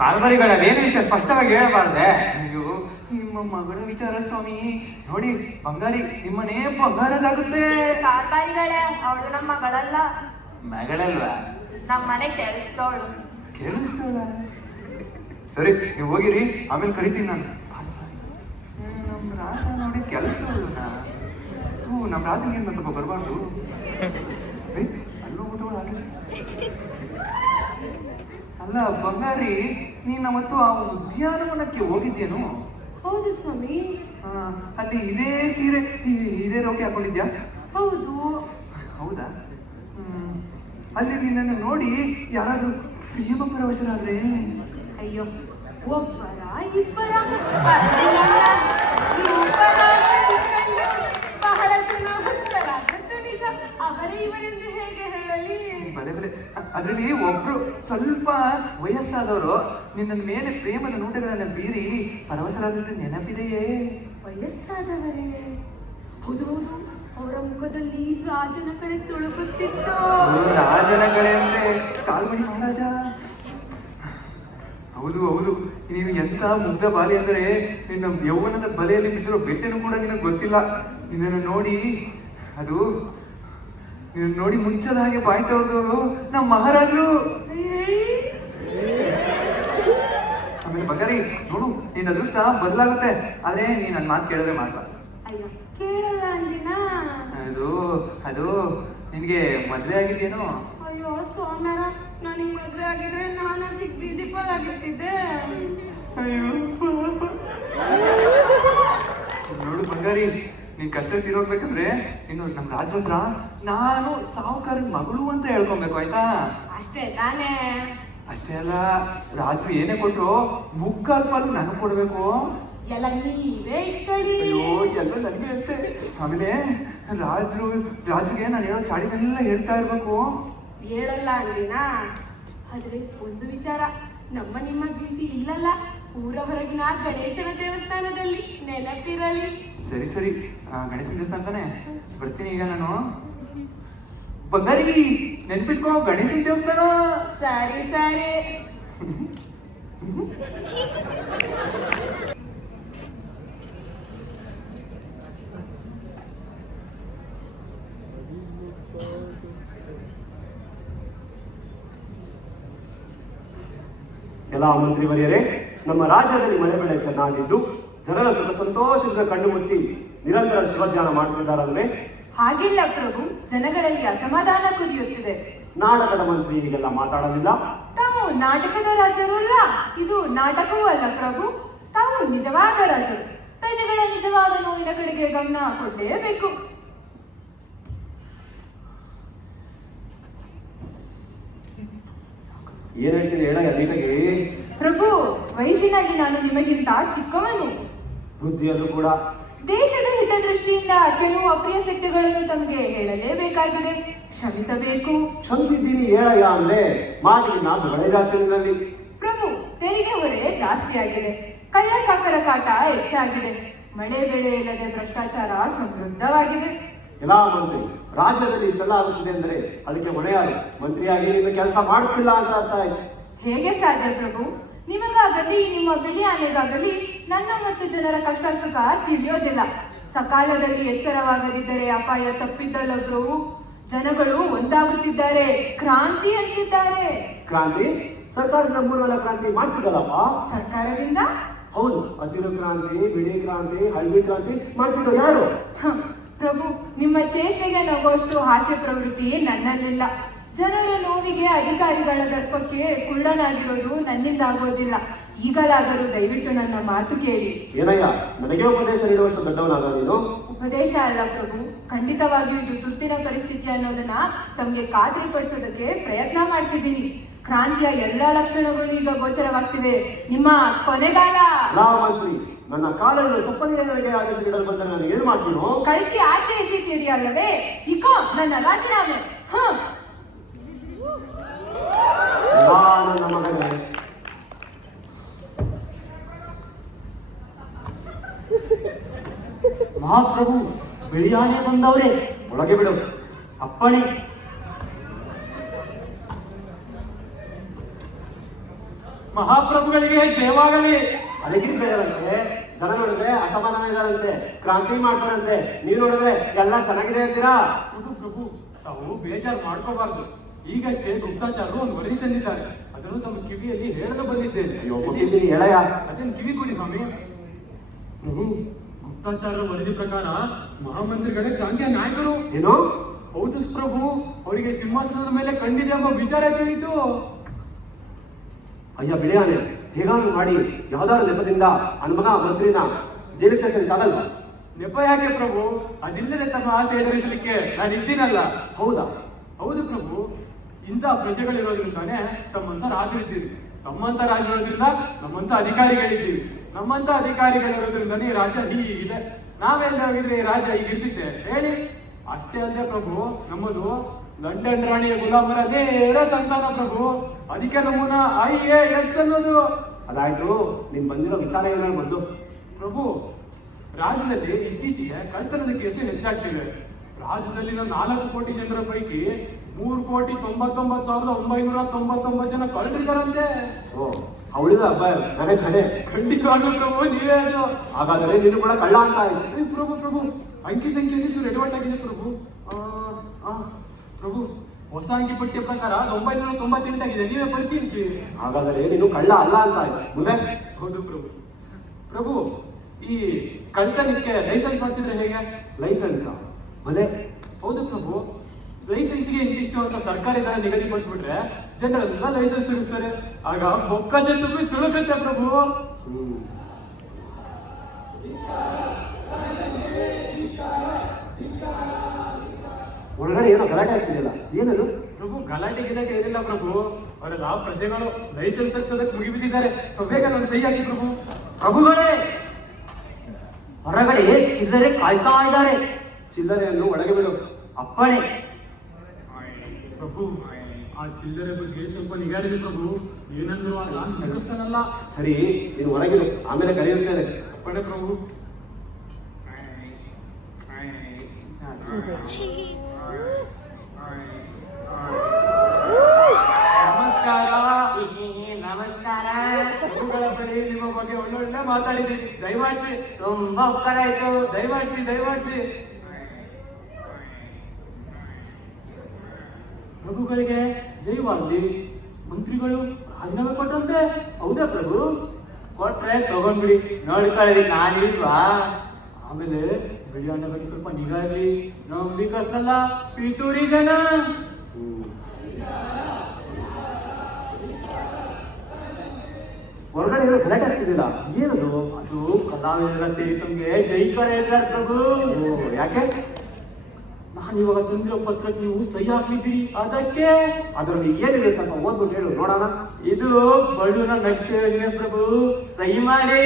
ಕಾಲ್ಬರಿಗಳಲ್ಲಿ ಏನು ವಿಷಯ ಸ್ಪಷ್ಟವಾಗಿ ಹೇಳಬಾರ್ದೆ. ಅಯ್ಯೋ, ನಿಮ್ಮ ಮಗಳ ವಿಚಾರ ಸ್ವಾಮಿ. ನೋಡಿ ಬಂಗಾರಿ, ನಿಮ್ಮನೇ ಬಂಗಾರದಾಗುತ್ತೆ. ಕಾರ್ಬಾರಿಗಳೇ, ಅವಳು ನಮ್ಮ ಮಗಳಲ್ಲ. ಮಗಳಲ್ವಾ? ನಮ್ಮ ಮನೆ ಕೆಲ್ಸದವಳು. ಕೇಳಿಸ್ತಲ್ಲ? ಸರಿ, ನೀವು ಹೋಗಿರಿ, ಆಮೇಲೆ ಕರಿತೀನಿ ನಾನು. ನಮ್ಮ ರಾಜ ನೋಡಿ ಕೆಲಸ ನಮ್ಮ ರಾಜನಿಗೆ ಏನ್ ಮತ್ತಪ್ಪ ಬರಬಾರ್ದು. ಅಲ್ಲೋಗ್ಬಿಟ್ಟು ಅಲ್ಲ ಬಂಗಾರಿ, ನೀನ್ ಅವತ್ತು ಆ ಉದ್ಯಾನವನಕ್ಕೆ ಹೋಗಿದ್ದೇನು? ಹೌದು ಸ್ವಾಮಿ. ಅಲ್ಲಿ ಇದೇ ಸೀರೆ ಇದೇ ರೋಕೆ ಹಾಕೊಂಡಿದ್ಯಾ? ಹೌದು. ಹೌದಾ? ಅಲ್ಲಿ ನಿನ್ನನ್ನು ನೋಡಿ ಯಾರಾದ್ರೂ ಪ್ರೇಮ ಪರವಶರಾದ್ರೆ? ಅಯ್ಯೋ, ಒಬ್ಬರ ಇಬ್ಬರ ಬಹಳ ಜನ ಹುಚ್ಚರಾದದ್ದು ನಿಜ. ಅವರೇ ಇವರೆಂದು ಹೇಗೆ ಹೇಳಲಿ? ಬಲೆ ಬಲೆ. ಅದ್ರಲ್ಲಿ ಒಬ್ರು ಸ್ವಲ್ಪ ವಯಸ್ಸಾದವರು ನಿನ್ನ ಮೇಲೆ ಪ್ರೇಮದ ನೋಟಗಳನ್ನ ಬೀರಿ ಪರವಶರಾದದ್ದು ನೆನಪಿದೆಯೇ? ವಯಸ್ಸಾದವರೇ? ಹೌದೌದು, ಅವರ ಮುಖದಲ್ಲಿ ರಾಜನ ಕಡೆ ತುಳುಕುತ್ತಿತ್ತು. ರಾಜನ ಕಡೆ ಅಂದ್ರೆ ಕಾಲ್ಮಣಿ ಮಹಾರಾಜ. ಹೌದು ಹೌದು, ನೀನು ಎಂತ ಮುಗ್ಧ ಬಾಲಿ ಅಂದರೆ ನಿನ್ನ ಯೌವನದ ಬಲೆಯಲ್ಲಿ ಬಿದ್ದಿರೋ ಬೆಟ್ಟನು ಕೂಡ ನಿನಗೆ ಗೊತ್ತಿಲ್ಲ. ನಿನ್ನನ್ನು ನೋಡಿ ಮುಚ್ಚದ ಹಾಗೆ ಬಾಯ್ತಾ ಹೋದವರು ನಮ್ಮ ಮಹಾರಾಜರು. ಆಮೇಲೆ ಬಂಗಾರಿ ನೋಡು, ನಿನ್ನ ಅದೃಷ್ಟ ಬದಲಾಗುತ್ತೆ, ಆದ್ರೆ ನೀನ್ ನನ್ನ ಮಾತು ಕೇಳಿದ್ರೆ ಮಾತ್ರ. ಅಯ್ಯೋ, ಕೇಳಲ್ಲ ಅಂದಿನ. ಅದು ನಿನ್ಗೆ ಮದ್ವೆ ಆಗಿದ್ದೇನೋ? ಅಯ್ಯೋ ಸ್ವಾಮ್ಯಾರ, ನನಗೆ ಮದ್ವೆ ಆಗಿದ್ರೆ ನಾನು ಅದಕ್ಕೆ ಬೀದಿ ಪಾಲಾಗಿರ್ತಿದ್ದೆ. ಅಯ್ಯೋ ನೋಡು ಬಂಗಾರಿ, ನೀನ್ ಕಷ್ಟ ತೀರೋಗ್ಬೇಕಂದ್ರೆ ಇನ್ನು ನಮ್ಮ ರಾಜ ಹತ್ರ ನಾನು ಸಾಹುಕಾರನ ಮಗಳು ಅಂತ ಹೇಳ್ಕೊಬೇಕು, ಆಯ್ತಾ? ಅಷ್ಟೇ ತಾನೇ? ಅಷ್ಟೇ ಅಲ್ಲ, ರಾಜರು ಏನೇ ಕೊಟ್ರು ಮುಕ್ಕಾಲ್ ಪಾಲು ನನಗೆ ಕೊಡ್ಬೇಕು. ಎಲ್ಲ ನೀವೇ ಇಟ್ಕೊಳ್ಳಿ. ಅಯ್ಯೋ ಎಲ್ಲ ನನಗೆ ಅಂತೆ. ಆಮೇಲೆ ರಾಜರಿಗೆ ನಾನು ಹೇಳೋ ಚಾಡಿನೆಲ್ಲ ಹೇಳ್ತಾ ಇರ್ಬೇಕು. ಹೇಳಲ್ಲ ಅಂದಿನ. ಆದ್ರೆ ಒಂದು ವಿಚಾರ, ನಿಮ್ಮ ಗೀತಿ ಇಲ್ಲಲ್ಲ, ಊರ ಹೊರಗಿನ ಗಣೇಶನ ದೇವಸ್ಥಾನದಲ್ಲಿ ನೆನಪಿರಲಿ. ಸರಿ ಸರಿ, ಗಣೇಶನ ದೇವಸ್ಥಾನ ಅಂತಾನೆ ಬರ್ತೀನಿ ಈಗ ನಾನು. ಬಂಗಾರಿ ನೆನ್ಪಿಟ್ಕೋ, ಗಣೇಶನ ದೇವಸ್ಥಾನ. ಸರಿ ಸರಿ. ಎಲ್ಲ ಮಂತ್ರಿವರಿಯರೇ, ನಮ್ಮ ರಾಜ್ಯದಲ್ಲಿ ಮಳೆ ಬೆಳೆ ಚೆನ್ನಾಗಿದ್ದು ಜನರ ಸುಖ ಸಂತೋಷದಿಂದ ಕಣ್ಣು ಮುಚ್ಚಿ ನಿರಂತರ ಶಿವಧ್ಯಾನ ಮಾಡುತ್ತಿದ್ದಾರಲ್ವೇ? ಹಾಗಿಲ್ಲ ಪ್ರಭು, ಜನಗಳಲ್ಲಿ ಅಸಮಾಧಾನ ಕುದಿಯುತ್ತಿದೆ. ನಾಟಕದ ಮಂತ್ರಿ ಹೀಗೆಲ್ಲ ಮಾತಾಡಲಿಲ್ಲ. ತಾವು ನಾಟಕದ ರಾಜರು ಅಲ್ಲ, ಇದು ನಾಟಕವೂ ಅಲ್ಲ ಪ್ರಭು. ತಾವು ನಿಜವಾದ ರಾಜರು. ಪ್ರಜೆಗಳ ನಿಜವಾದ ನೋವಿನ ಕಡೆಗೆ ಗಮನ ಕೊಡಲೇಬೇಕು. ಏನ್ ಹೇಳ್ತೀನಿ ಹೇಳ ನೀಟಾಗಿ. ಪ್ರಭು, ವಯಸ್ಸಿನಲ್ಲಿ ನಾನು ನಿಮಗಿಂತ ಚಿಕ್ಕವನು. ಬುದ್ಧಿಯಲ್ಲೂ ಕೂಡ. ದೇಶದ ಹಿತದೃಷ್ಟಿಯಿಂದ ಕೆಲವು ಅಪ್ರಿಯ ಸತ್ಯಗಳನ್ನು ತಮಗೆ ಹೇಳಲೇಬೇಕಾಗಿದೆ. ಕ್ಷಮಿಸಬೇಕು. ಕ್ಷಮಿಸಿದ್ದೀನಿ ಹೇಳಯ್ಯ ಅಂದ್ರೆ ಮಾತಿಗೆ ನಾ ಬೆಳೆ ಜಾಸ್ತಿ ನಿನ್ನಲ್ಲಿ. ಪ್ರಭು, ತೆರಿಗೆ ಹೊರೆ ಜಾಸ್ತಿ ಆಗಿದೆ. ಕಳ್ಳಕಾಕರ ಕಾಟ ಹೆಚ್ಚಾಗಿದೆ. ಮಳೆ ಬೆಳೆ ಇಲ್ಲದೆ ಭ್ರಷ್ಟಾಚಾರ ಸಮೃದ್ಧವಾಗಿದೆ. ಎಲ್ಲ ಮಂತ್ರಿ, ರಾಜ್ಯದಲ್ಲಿ ಇಷ್ಟೆಲ್ಲ ಆಗುತ್ತಿದೆ ಅಂದ್ರೆ ಅದಕ್ಕೆ ಹೊಣೆ ಯಾರು? ಮಂತ್ರಿಯಾಗಿ ನಿನ್ನ ಕೆಲಸ ಮಾಡುತ್ತಿಲ್ಲ ಅಂತ ಅರ್ಥ ಆಯ್ತು. ಹೇಗೆ ಸಾಧ್ಯ ಪ್ರಭು? ನಿಮಗಾಗಲಿ ನಿಮ್ಮ ಬಿಳಿ ಆನೆಗಾಗಲಿ ನನ್ನ ಮತ್ತು ಜನರ ಕಷ್ಟ ಸುಖ ತಿಳಿಯೋದಿಲ್ಲ. ಸಕಾಲದಲ್ಲಿ ಎಚ್ಚರವಾಗದಿದ್ದರೆ ಅಪಾಯ ತಪ್ಪಿದ್ದಲ್ಲ ಪ್ರಭು. ಜನಗಳು ಒಂದಾಗುತ್ತಿದ್ದಾರೆ, ಕ್ರಾಂತಿ ಅಂತಿದ್ದಾರೆ. ಕ್ರಾಂತಿ? ಸರ್ಕಾರದಿಂದ 3 ಕ್ರಾಂತಿ ಮಾಡಿಸಿದಲ್ಲಪ್ಪ. ಸರ್ಕಾರದಿಂದ? ಹೌದು, ಹಸಿರು ಕ್ರಾಂತಿ, ಬಿಳಿ ಕ್ರಾಂತಿ, ಹಳದಿ ಕ್ರಾಂತಿ ಮಾಡಿಸಿದ್ರು ಯಾರು? ಪ್ರಭು, ನಿಮ್ಮ ಚೇಷ್ಟೆಗೆ ನಗುವಷ್ಟು ಹಾಸ್ಯ ಪ್ರವೃತ್ತಿ ನನ್ನಲ್ಲಿಲ್ಲ. ಜನರ ನೋವಿಗೆ ಅಧಿಕಾರಿಗಳ ದರ್ಪಕ್ಕೆ ಕುರುಡನಾಗಿರೋದು ನನ್ನಿಂದ ಆಗೋದಿಲ್ಲ. ಈಗಲಾದರೂ ದಯವಿಟ್ಟು ನನ್ನ ಮಾತು ಕೇಳಿ. ಏನಯ್ಯ, ನನಗೆ ಉಪದೇಶ ನೀಡುವಷ್ಟು ದೊಡ್ಡವನಾದ ನೀನು? ಉಪದೇಶ ಅಲ್ಲ ಪ್ರಭು, ಖಂಡಿತವಾಗಿಯೂ ಇದು ತುರ್ತಿನ ಪರಿಸ್ಥಿತಿ ಅನ್ನೋದನ್ನ ತಮಗೆ ಖಾತ್ರಿಪಡಿಸೋದಕ್ಕೆ ಪ್ರಯತ್ನ ಮಾಡ್ತಿದ್ದೀನಿ. ಕ್ರಾಂತಿಯ ಎಲ್ಲಾ ಲಕ್ಷಣಗಳು ಈಗ ಗೋಚರವಾಗ್ತಿವೆ. ನಿಮ್ಮ ಕೊನೆಗಾಲ. ಮಂತ್ರಿ, ನನ್ನ ಕಾಲನ್ನು ಚಪ್ಪಲಿಯ ನನಗೆ ಆದೇಶ ನೀಡಲು ಬಂದರೆ ನಾನು ಏನು ಮಾಡ್ತೀನೋ? ಕಳಿಸಿ ಆಚೆ ಎಸಿತೀರಿ ಅಲ್ಲವೇ? ಇಕೋ ನನ್ನ ರಾಜೀನಾಮೆ. ನನ್ನ ಮಗನೇ, ಮಹಾಪ್ರಭು, ಬಿಳಿಯಾನೆ ಬಂದವ್ರೆ, ಒಳಗೆ ಬಿಡು. ಅಪ್ಪಣೆ. ಮಹಾಪ್ರಭುಗಳಿಗೆ ಜಯವಾಗಲಿ. ಅದಕ್ಕೆ ಜಯವಂತೆ. ಜನ ನೋಡಿದ್ರೆ ಅಸಮಾಧಾನ ಇದ್ದಾರಂತೆ, ಕ್ರಾಂತಿ ಮಾಡ್ತಾರಂತೆ. ನೀವು ನೋಡಿದ್ರೆ ಎಲ್ಲ ಚೆನ್ನಾಗಿದೆ ಅಂತೀರಾ? ಪ್ರಭು, ತಾವು ಬೇಜಾರು ಮಾಡ್ಕೋಬಾರ್ದು. ಈಗಷ್ಟೇ ಗುಪ್ತಾಚಾರರು ಒಂದು ವರದಿ ತಂದಿದ್ದಾರೆ. ಅದನ್ನು ತಮ್ಮ ಕಿವಿಯಲ್ಲಿ ಹೇಳಲು ಬಂದಿದ್ದೇನೆ. ಅಯ್ಯೋ, ಕೊಟ್ಟಿದ್ದೀನಿ ಹೇಳಯ್ಯ. ಅದೇನು ಕಿವಿ ಕೊಡಿ ಸ್ವಾಮಿ. ಪ್ರಭು, ಗುಪ್ತಾಚಾರರ ವರದಿ ಪ್ರಕಾರ ಮಹಾಮಂತ್ರಿಗಳೇ ಕ್ರಾಂತಿಯ ನಾಯಕರು. ಏನು? ಹೌದು ಪ್ರಭು, ಅವರಿಗೆ ಸಿಂಹಾಸನದ ಮೇಲೆ ಕಂಡಿದೆ ಎಂಬ ವಿಚಾರ ತಿಳಿಯಿತು. ಅಯ್ಯ ಬಿಳಿಯಾನೆ, ಹೇಗಾದ್ರೂ ಮಾಡಿ ಯಾವ್ದಾದ್ರು ನೆಪದಿಂದ ಅನ್ಮಗ ಮಂತ್ರಿನ ಜೈಲಿಗೆ ಸೇರಿಸಲಿಕ್ಕಾಗಲ್ವಾ? ನೆಪ ಯಾಕೆ ಪ್ರಭು? ಅದಿಲ್ಲದೆ ತಮ್ಮ ಆಸೆ ಎದುರಿಸಲಿಕ್ಕೆ ನಾನು ಇದ್ದೀನಲ್ಲ. ಹೌದಾ? ಹೌದು ಪ್ರಭು, ಇಂಥ ಪ್ರಜೆಗಳಿರೋದ್ರಿಂದಾನೇ ತಮ್ಮಂತ ರಾಜರಿದ್ದೀರಿ. ತಮ್ಮಂತ ರಾಜರಿರೋದ್ರಿಂದ ನಮ್ಮಂತ ಅಧಿಕಾರಿಗಳಿದ್ದೀವಿ. ನಮ್ಮಂತ ಅಧಿಕಾರಿಗಳಿರೋದ್ರಿಂದಾನೇ ಈ ರಾಜ್ಯ ಹೀಗಿದೆ. ನಾವೆಲ್ಲ ಹೋಗಿದ್ರೆ ಈ ರಾಜ್ಯ ಹೀಗಿರ್ತಿದ್ದೆ ಹೇಳಿ? ಅಷ್ಟೇ ಅಲ್ಲದೆ ಪ್ರಭು, ನಮ್ಮದು ಲಂಡನ್ ರಾಣಿಯ ಗುಲಾಮರ ನೇರ ಸಂತಾನ ಪ್ರಭು. ಅದಕ್ಕೆ ನಮ್ಮನ್ನ IAS ಅನ್ನೋದು. ಅದಾಯ್ತು, ನೀನ್ ಬಂದಿರೋ ವಿಚಾರ ಏನಾದ್ರು ಬಂದು? ಪ್ರಭು, ರಾಜ್ಯದಲ್ಲಿ ಇತ್ತೀಚೆಗೆ ಕಳ್ಳತನದ ಕೇಸು ಹೆಚ್ಚಾಗ್ತಿವೆ. ರಾಜ್ಯದಲ್ಲಿನ 4 ಕೋಟಿ ಜನರ ಪೈಕಿ 3,99,999 ಜನ ಕಳ್ಳರಿದ್ದಾರಂತೆ. ಓ, ಅವಳಿದ ಹಬ್ಬ ಕಡೆ ಕಡೆ. ಖಂಡಿತವಾಗ್ಲೂ ಪ್ರಭು, ನೀವೇ ಅದು. ಹಾಗಾದರೆ ನೀನು ಕೂಡ ಕಳ್ಳ ಅಂತ ಆಯ್ತು. ಪ್ರಭು ಪ್ರಭು, ಅಂಕಿ ಸಂಖ್ಯೆಯಲ್ಲಿ ಚೂರು ಎಡವಟ್ಟಾಗಿದೆ ಪ್ರಭು. ಪ್ರಭು, ಹೊಸ ಅಂಕಿ ಪಟ್ಟಿಯ ಪ್ರಕಾರ 998 ಆಗಿದೆ. ನೀವೇ ಪರಿಶೀಲಿಸಿ. ಹಾಗಾದರೆ ನೀನು ಕಳ್ಳ ಅಲ್ಲ ಅಂತ ಆಯ್ತು. ಮುಂದೆ? ಹೌದು ಪ್ರಭು. ಪ್ರಭು, ಈ ಕಳ್ಳತನಕ್ಕೆ ಲೈಸೆನ್ಸ್ ಮಾಡಿಸಿದ್ರೆ ಹೇಗೆ? ಲೈಸೆನ್ಸ್ ಭಲೆ? ಹೌದು ಪ್ರಭು, ಲೈಸೆನ್ಸ್ಗೆ ಇಂತಿಷ್ಟು ಅಂತ ಸರ್ಕಾರಿ ದರ ನಿಗದಿಪಡಿಸ್ಬಿಟ್ರೆ ಜನರೆಲ್ಲ ಲೈಸೆನ್ಸ್ ಸಿಗಿಸ್ತಾರೆ. ಆಗ ಬೊಕ್ಕಸ ತುಂಬಿ ತುಳುಕತ್ತೆ ಪ್ರಭು. ಒಳಗಡೆ ಏನೋ ಗಲಾಟೆ ಆಗ್ತಿದೆಯಲ್ಲ, ಏನದು? ಪ್ರಭು, ಗಲಾಟೆ ಗಿಲಾಟೆ ಏನಿಲ್ಲ ಪ್ರಭು. ಅವರೆಲ್ಲ ಪ್ರಜೆಗಳು ಲೈಸೆನ್ಸ್ ತಗ್ಸೋದಕ್ಕೆ ಮುಗಿಬಿದ್ದಿದ್ದಾರೆ. ಬೇಗ ನಾನು ಸಹಿ ಹಾಕಿ ಪ್ರಭು. ಪ್ರಭುಗಳೇ, ಹೊರಗಡೆ ಚಿಲ್ಲರೆ ಕಾಯ್ತಾ ಇದ್ದಾರೆ. ಚಿಲ್ಲರೆಯನ್ನು ಒಳಗೆ ಬಿಡು. ಅಪ್ಪಣೆ. ಪ್ರಭು, ಆ ಚಿಲ್ಲರೆ ಬಗ್ಗೆ ಸ್ವಲ್ಪ ನಿಗಾರಿದೆ ಪ್ರಭು. ಏನಂದ್ರು ನಾನು ನಗಿಸ್ತಾನಲ್ಲ. ಸರಿ, ನೀನು ಹೊರಗಿರು, ಆಮೇಲೆ ಕರೆಯುತ್ತೇನೆ. ಅಪ್ಪಣೆ ಪ್ರಭು. ನಮಸ್ಕಾರ. ನಮಸ್ಕಾರ. ಪ್ರಭುಗಳ ಬಳಿ ನಿಮ್ಮ ಬಗ್ಗೆ ಒಳ್ಳೊಳ್ಳೆ ಮಾತಾಡಿದ್ದೀರಿ. ದಯಮಾಡಿಸಿ. ತುಂಬಾ ಉಪಕಾರ ಆಯ್ತು. ದಯಮಾಡಿಸಿ. ಪ್ರಭುಗಳಿಗೆ ಜೈವಾಗ್ಲಿ. ಮಂತ್ರಿಗಳು ರಾಜೀನಾಮೆ ಕೊಟ್ರಂತೆ, ಹೌದಾ ಪ್ರಭು? ಕೊಟ್ರೆ ತಗೊಂಡ್ಬಿಡಿ, ನೋಡ್ಕೊಳ್ಳಿ, ನಾನಿಲ್ವಾ? ಆಮೇಲೆ ಬಿಳಿಯಣ್ಣ ಬಗ್ಗೆ ಸ್ವಲ್ಪ ನಿಗಾ ಇರಲಿ. ನಂಬಿಕಲ್ಲ ಪಿತೂರಿ ಜನ. ಹೊರಗಡೆ ಏನೋ ಗಲಾಟೆ ಆಗ್ತಿದಿಲ್ಲ, ಏನದು? ಅದು ಕಲಾವಿದರ ಸೇರಿ ತಮ್ಗೆ ಜೈಕಾರ ಇದ್ದಾರೆ ಪ್ರಭು. ಯಾಕೆ? ನಾನು ಇವಾಗ ತಂದಿರೋ ಪತ್ರಕ್ಕೆ ನೀವು ಸಹಿ ಹಾಕ್ಲಿದ್ದೀರಿ, ಅದಕ್ಕೆ. ಅದರಲ್ಲಿ ಏನಿದೆ ಸ್ವಲ್ಪ ಓದ್ಬಿಟ್ಟು ಹೇಳು ನೋಡೋಣ. ಇದು ಬಡವರ ನಕ್ಷೆ ಯೋಜನೆ ಪ್ರಭು, ಸಹಿ ಮಾಡಿ.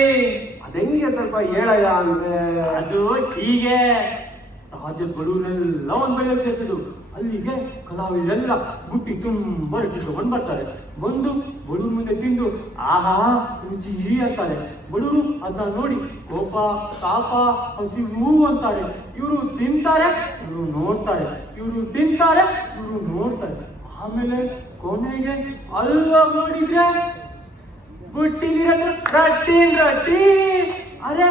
ಅದೆಂಗೆ ಸ್ವಲ್ಪ ಹೇಳಯ್ಯ ಅಂದ್ರೆ? ಅದು ಹೀಗೆ, ರಾಜ್ಯದ ಬಡವರೆಲ್ಲ ಒಂದ್ ಬಳಿಯಲ್ಲಿ ಸೇರಿಸಿದ್ರು. ಅಲ್ಲಿಗೆ ಕಲಾವಿದರೆಲ್ಲ ಬುಟ್ಟಿ ತುಂಬಾ ರೊಟ್ಟಿ ತಗೊಂಡ್ ಬರ್ತಾರೆ. ಬಂದು ಬಡವ್ರ ಮುಂದೆ ತಿಂದು ಆಹಾ ರುಚಿ ಅಂತಾರೆ. ಬಡವರು ಅದನ್ನ ನೋಡಿ ಕೋಪ, ತಾಪ, ಹಸಿವು ಅಂತಾರೆ. ಇವರು ತಿಂತಾರೆ, ಇವರು ನೋಡ್ತಾರೆ, ಇವರು ತಿಂತಾರೆ, ಇವರು ನೋಡ್ತಾರೆ. ಆಮೇಲೆ ಕೊನೆಗೆ ಅಲ್ಲ ನೋಡಿದ್ರೆ ಬುಟ್ಟಿಲಿರೋದು ರೊಟ್ಟಿ. ಅದೇ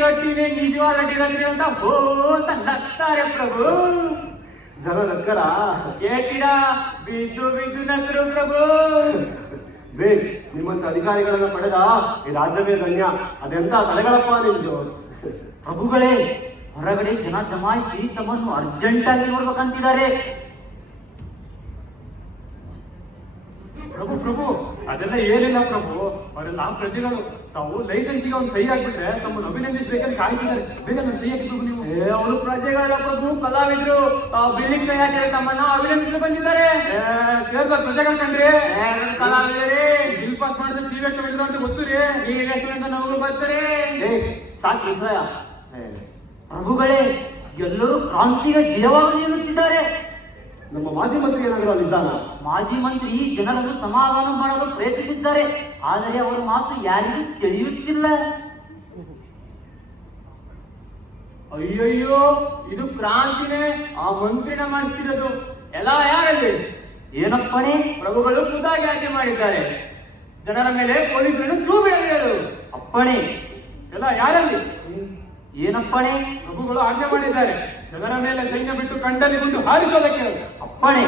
ರೊಟ್ಟಿನೇ ನಿಜವಾದ ರೊಟ್ಟಿ ಅಂತ ಹೋ ಅಂತ ನಗ್ತಾರೆ ಪ್ರಭು. ಜನ ನಕ್ಕರ ಕೇಳ್ತೀರಾ? ಬಿದ್ದು ನಕ್ಕರು ಪ್ರಭು. ಬೇಷ್, ನಿಮ್ಮಂತ ಅಧಿಕಾರಿಗಳನ್ನ ಪಡೆದ ಈ ರಾಜ್ಯವೇ ಧನ್ಯ. ಅದೆಂತ ತಲೆಗಳಪ್ಪ ನಿಮ್ದು. ಪ್ರಭುಗಳೇ, ಹೊರಗಡೆ ಜನ ಜಮಾಯಿಸಿ ತಮ್ಮನ್ನು ಅರ್ಜೆಂಟ್ ಆಗಿ ನೋಡ್ಬೇಕಂತಿದ್ದಾರೆ. ಪ್ರಭು, ಅದೆಲ್ಲ ಏನಿಲ್ಲ ಪ್ರಭು. ಅವರೆಲ್ಲ ಪ್ರಜೆಗಳು. ತಾವು ಲೈಸೆನ್ಸಿಗೆ ಒಂದು ಸಹಿ ಹಾಕ್ಬಿಟ್ರೆ ತಮ್ಮನ್ನು ಅಭಿನಂದಿಸಬೇಕಂತ ಕಾಯ್ತಿದ್ದಾರೆ. ಬೇಗ ಒಂದು ಸಹಿ ಹಾಕಿ ನೀವು. ಅವರು ಪ್ರಜೆಗಳ ಪ್ರಭು, ಕಲಾವಿದ್ರು. ತಾವು ಬಿಲ್ಡಿಂಗ್ ಸಹಿ ಹಾಕಿದ್ರೆ ತಮ್ಮನ್ನ ಅಭಿನಂದಿಸಲು ಬಂದಿದ್ದಾರೆ. ಸೇರ್ದ ಪ್ರಜೆಗಳು ಕಂಡ್ರಿ. ಕಲಾವಿದರೇ, ಬಿಲ್ ಪಾಸ್ ಮಾಡಿದ್ರೆ ಟಿವಿ ಎಷ್ಟು ಬಂದಿರೋ ಅಂತ ಗೊತ್ತು ರೀ. ಈಗ ಎಷ್ಟು ಅಂತ ನಮಗೂ ಬರ್ತಾರೆ. ಸಾಕು ವಿಷಯ. ಪ್ರಭುಗಳೇ, ಎಲ್ಲರೂ ಕ್ರಾಂತಿಗೆ ಜಯವಾಗಲಿ ಎನ್ನುತ್ತಿದ್ದಾರೆ. ನಮ್ಮ ಮಾಜಿ ಮಂತ್ರಿ ಏನಾದರೂ ಅಲ್ಲಿದ್ದಾನ? ಮಾಜಿ ಮಂತ್ರಿ ಜನರನ್ನು ಸಮಾಧಾನ ಮಾಡಲು ಪ್ರಯತ್ನಿಸಿದ್ದಾರೆ, ಆದರೆ ಅವರ ಮಾತು ಯಾರಿಗೂ ತಿಳಿಯುತ್ತಿಲ್ಲ. ಅಯ್ಯಯ್ಯೋ, ಇದು ಕ್ರಾಂತಿನೇ. ಆ ಮಂತ್ರಿನ ಮಾಡ್ತಿರೋದು ಎಲ್ಲ ಯಾರಲ್ಲಿ? ಏನಪ್ಪಣೆ? ಪ್ರಭುಗಳು ಖುದ್ದಾಗಿ ಆಯ್ಕೆ ಮಾಡಿದ್ದಾರೆ. ಜನರ ಮೇಲೆ ಪೊಲೀಸರನ್ನು ಚೂ ಬಿಡದಿರಲು. ಅಪ್ಪಣೆ. ಎಲ್ಲ ಯಾರಲ್ಲಿ? ಏನಪ್ಪಣೆ? ಪ್ರಭುಗಳು ಆಜ್ಞೆ ಮಾಡಿದ್ದಾರೆ. ಜನರ ಮೇಲೆ ಸೈನ್ಯ ಬಿಟ್ಟು ಕಂಡಲ್ಲಿ ಗುಂಡು ಹಾರಿಸೋದಕ್ಕೆ. ಅಪ್ಪಣೆ.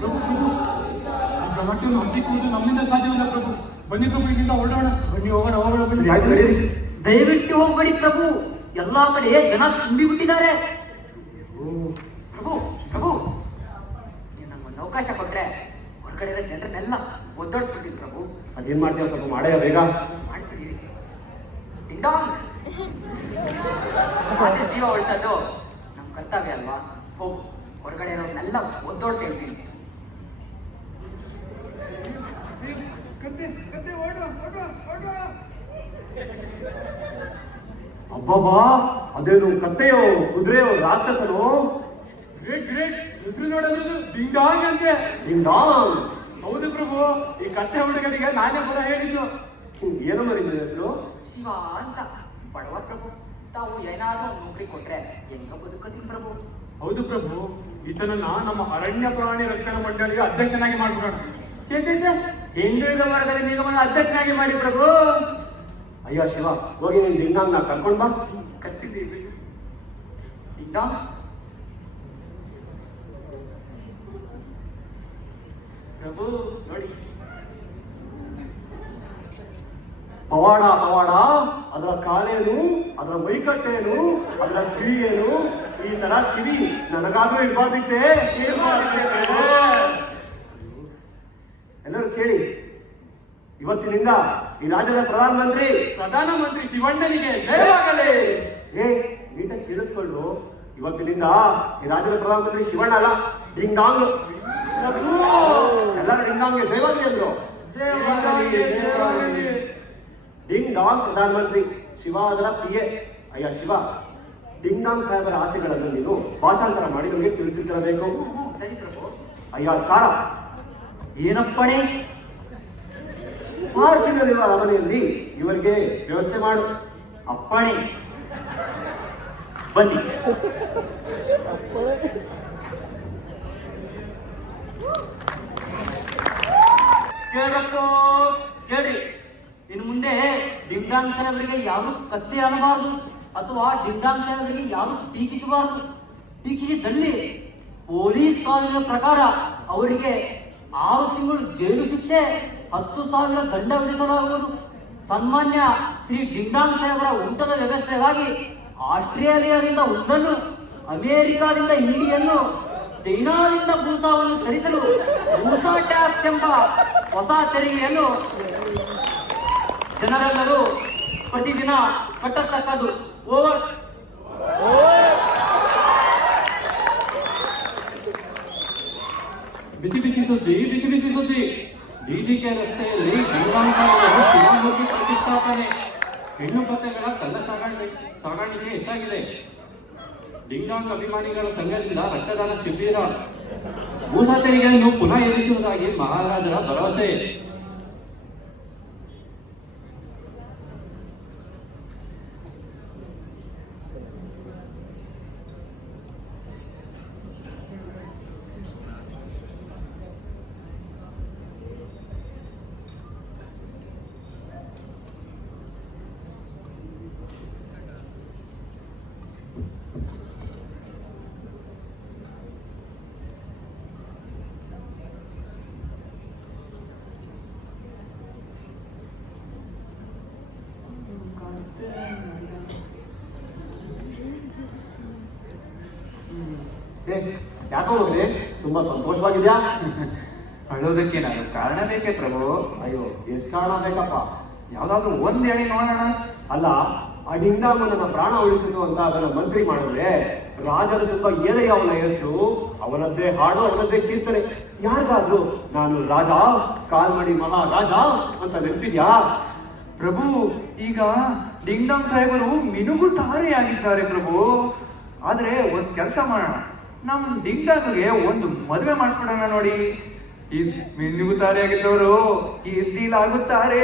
ಪ್ರಭು, ಪ್ರಭು, ಆ ಗಲಾಟೆಯನ್ನು ಹತ್ತಿಕ್ಕುವುದು ನಮ್ಮಿಂದ ಸಾಧ್ಯವಿಲ್ಲ ಪ್ರಭು. ಬನ್ನಿ ಪ್ರಭು, ಇಲ್ಲಿಂದ ಹೊರಡೋಣ. ಬನ್ನಿ, ಹೋಗೋಣ ಹೋಗೋಣ ಬನ್ನಿ. ಸರಿ ಆಯ್ತು ನಡೀರಿ. ದಯವಿಟ್ಟು ಹೋಗ್ಬೇಡಿ ಪ್ರಭು, ಎಲ್ಲಾ ಕಡೆ ಜನ ತುಂಬಿ ಬಿಟ್ಟಿದ್ದಾರೆ. ಪ್ರಭು ಪ್ರಭು, ನೀವು ನಮ್ಗೊಂದು ಅವಕಾಶ ಕೊಟ್ರೆ ಹೊರಗಡೆ ಇರೋ ಜನರನ್ನೆಲ್ಲ ಒದ್ದೋಡಿಸ್ಬಿಡ್ತೀವಿ ಪ್ರಭು. ಅದೇನ್ ಮಾಡ್ತೀವ, ಸ್ವಲ್ಪ ಮಾಡೇ ಬೇಗ. ಮಾಡ್ತಿದ್ದೀವಿ. ಡಿಂಡಾಂಗ್ ಅದೇ ಜೀವ ಉಳಿಸೋದು ನಮ್ಮ ಕರ್ತವ್ಯ ಅಲ್ವಾ? ಹೋಗು, ಹೊರಗಡೆ ಇರೋರ್ನೆಲ್ಲ ಒದ್ದೋಡ್ಸಿ ಹೇಳ್ತೀನಿ. ಅಬ್ಬಬ್ಬಾ, ಅದೇನು ಕತ್ತೆಯೋ ಕುದುರೆಯೋ ರಾಕ್ಷಸನೋ? ಗ್ರೇಟ್ ಗ್ರೇಟ್, ಹೆಸರು ನೋಡಿದ್ರು ಡಿಂಡಾಂಗ್ ಅಂತೆ. ಡಿಂಡಾಂಗ್. ಹೌದು ಪ್ರಭು, ಈ ಕತ್ತೆ ಹುಡುಗನಿಗೆ ನಾನೇ ಪುನಃ ಹೇಳಿದ್ದು. ಏನೋ ಮರಿದ ಹೆಸರು? ಶಿವ ಅಂತ ಬಡವ ಪ್ರಭು. ತಾವು ಏನಾದ್ರೂ ಒಂದು ನೌಕರಿ ಕೊಟ್ರೆ ಹೆಂಗ ಬದುಕತ್ತೀನಿ ಪ್ರಭು. ಹೌದು ಪ್ರಭು, ಈತನನ್ನ ನಮ್ಮ ಅರಣ್ಯ ಪ್ರಾಣಿ ರಕ್ಷಣಾ ಮಂಡಳಿಗೆ ಅಧ್ಯಕ್ಷನಾಗಿ ಮಾಡ್ಬಿಡೋಣ. ಛೇ ಛೇ ಛೇ, ಹಿಂದುಳಿದ ವರ್ಗದ ನಿಗಮನ ಅಧ್ಯಕ್ಷನಾಗಿ ಮಾಡಿ ಪ್ರಭು. ಅಯ್ಯ ಶಿವ, ಹೋಗಿ ನೀನ್ ಡಿಂಗಾಂಗ್ನ ಕರ್ಕೊಂಡ್ ಬಾ. ಕತ್ತಿದ್ದೀವಿ ಡಿಂಡಾಂಗ್. ಪ್ರಭು ನೋಡಿ, ಪವಾಡ ಪವಾಡ, ಅದರ ಕಾಲೇನು, ಅದರ ಮೈಕಟ್ಟೇನು, ಅದರ ಕಿವಿ ಏನು? ಈ ತರ ಕಿವಿ ನನಗಾದ್ರೂ ಇರ್ಬಾರ್ದಿತ್ತೆ. ಎಲ್ಲರೂ ಕೇಳಿ, ಇವತ್ತಿನಿಂದ ಈ ರಾಜ್ಯದ ಪ್ರಧಾನಮಂತ್ರಿ ಶಿವಣ್ಣನಿಗೆ ಜಯವಾಗಲಿ. ಏ ನೀಟಾಗಿ ಕೇಳಿಸ್ಕೊಂಡು, ಇವತ್ತಿನಿಂದ ಈ ರಾಜ್ಯದ ಪ್ರಧಾನಮಂತ್ರಿ ಶಿವಣ್ಣ ಅಲ್ಲ, ಡಿಂಗಾಂಗ್. ಎಲ್ಲರೂ ಡಿಂಗಾಂಗ್ಗೆ ಜಯವಾಗಲಿ ಅಂದ್ರು. ಡಿಂಗ್ ಡಾಂಗ್ ಪ್ರಧಾನಮಂತ್ರಿ, ಶಿವ ಅದರ PA. ಅಯ್ಯ ಶಿವ, ಡಿಂಗ್ ಡಾಂಗ್ ಸಾಹೇಬರ ಆಸೆಗಳನ್ನು ನೀನು ಭಾಷಾಂತರ ಮಾಡಿ ನಮಗೆ ತಿಳಿಸಿರಬೇಕು. ಸರಿ ಪ್ರಭು. ಅಯ್ಯ ಚಾರ, ಏನಪ್ಪಣೆ? ಪಾರ್ಕಿನಲ್ಲಿರುವ ಅರಮನೆಯಲ್ಲಿ ಇವರಿಗೆ ವ್ಯವಸ್ಥೆ ಮಾಡು. ಅಪ್ಪಣೆ. ಬನ್ನಿ. ಕೇಳಬೇಕು, ಕೇಳ್ರಿ. ಇನ್ನು ಮುಂದೆ ಡಿಂಡಾಂಗ್ ಸಾಹೇಬರಿಗೆ ಯಾರು ಕತ್ತೆ ಅನ್ನಬಾರದು, ಅಥವಾ ಡಿಂಡಾಂಗ್ ಸಾಹೇಬರಿಗೆ ಯಾರು ಟೀಕಿಸಬಾರದು. ಟೀಕಿಸಿದಲ್ಲಿ ಪೊಲೀಸ್ ಕಾನೂನಿನ ಪ್ರಕಾರ ಅವರಿಗೆ 6 ತಿಂಗಳು ಜೈಲು ಶಿಕ್ಷೆ, 10,000 ದಂಡ ವಿಧಿಸಲಾಗುವುದು. ಸನ್ಮಾನ್ಯ ಶ್ರೀ ಡಿಂಡಾಂಗ್ ಸಾಹೇಬರ ಊಟದ ವ್ಯವಸ್ಥೆಗಾಗಿ ಆಸ್ಟ್ರೇಲಿಯಾದಿಂದ ಒಂದನ್ನು, ಅಮೆರಿಕಾದಿಂದ ಹಿಂಡಿಯನ್ನು, ಚೈನಾದಿಂದ ಬೂಸಾವನ್ನು ತರಿಸಲು ಬೂಸಾ ಟ್ಯಾಕ್ಸ್ ಎಂಬ ಹೊಸ ತೆರಿಗೆಯನ್ನು ಜನರೆಲ್ಲರೂ ಪ್ರತಿದಿನ ಕಟ್ಟತಕ್ಕದ್ದು. ಓವರ್. ಬಿಸಿ ಬಿಸಿ ಸುದ್ದಿ, ಬಿಸಿ ಬಿಸಿ ಸುದ್ದಿ. DGK ರಸ್ತೆಯಲ್ಲಿ ಡಿಂಗಾಂಗ್ ಸಾಹೇಬರು ಶಿವಮೂರ್ತಿ ಪ್ರತಿಷ್ಠಾಪನೆ. ಹೆಣ್ಣು ಕತ್ತೆಗಳ ಕಳ್ಳ ಸಾಗಾಣಿಕೆ ಹೆಚ್ಚಾಗಿದೆ. ಡಿಂಗಾಂಗ್ ಅಭಿಮಾನಿಗಳ ಸಂಘದಿಂದ ರಕ್ತದಾನ ಶಿಬಿರ. ಭೂಸಾ ತೆರಿಗೆಯನ್ನು ಪುನಃ ಏರಿಸುವುದಾಗಿ ಮಹಾರಾಜರ ಭರವಸೆ. ಯಾಕೋ ಹೋಗ್ರಿ, ತುಂಬಾ ಸಂತೋಷವಾಗಿದ್ಯಾ? ಅಳೋದಕ್ಕೆ ನಾನು ಕಾರಣ ಬೇಕೇ ಪ್ರಭು. ಅಯ್ಯೋ, ಎಷ್ಟು ಕಾರಣ ಬೇಕಪ್ಪ? ಯಾವ್ದಾದ್ರು ಒಂದ್ ಹೇಳಿ ನೋಡೋಣ. ಅಲ್ಲ, ಆ ಡಿಂಗಾಂಗ್ ನನ್ನ ಪ್ರಾಣ ಉಳಿಸಿತು ಅಂತ ಅದನ್ನ ಮಂತ್ರಿ ಮಾಡಿದ್ರೆ ರಾಜರ ತುಂಬಾ ಏನಯ್ಯ ಅವನ ಹೆಸರು, ಅವನದ್ದೇ ಹಾಡು, ಅವನದ್ದೇ ಕೀರ್ತನೆ. ಯಾರಿಗಾದ್ರು ನಾನು ರಾಜ, ಕಾಲ್ಮಡಿ ಮಹಾರಾಜ ಅಂತ ನೆನಪಿದ್ಯಾ? ಪ್ರಭು, ಈಗ ಡಿಂಗ್ಡಾಂಗ್ ಸಾಹೇಬರು ಮಿನುಗುತ್ತಾರೆಯಾಗಿದ್ದಾರೆ ಪ್ರಭು. ಆದ್ರೆ ಒಂದ್ ಕೆಲಸ ಮಾಡೋಣ, ನಮ್ ಡಿಂಗ್ಡಾಂಗ್ಗೆ ಒಂದು ಮದುವೆ ಮಾಡಿಸ್ಬಿಡೋಣ ನೋಡಿ. ಈ ಮಿನುಗುತ್ತಾರೆಯಾಗಿದ್ದವರು ಇದ್ದಿಲಾಗುತ್ತಾರೆ.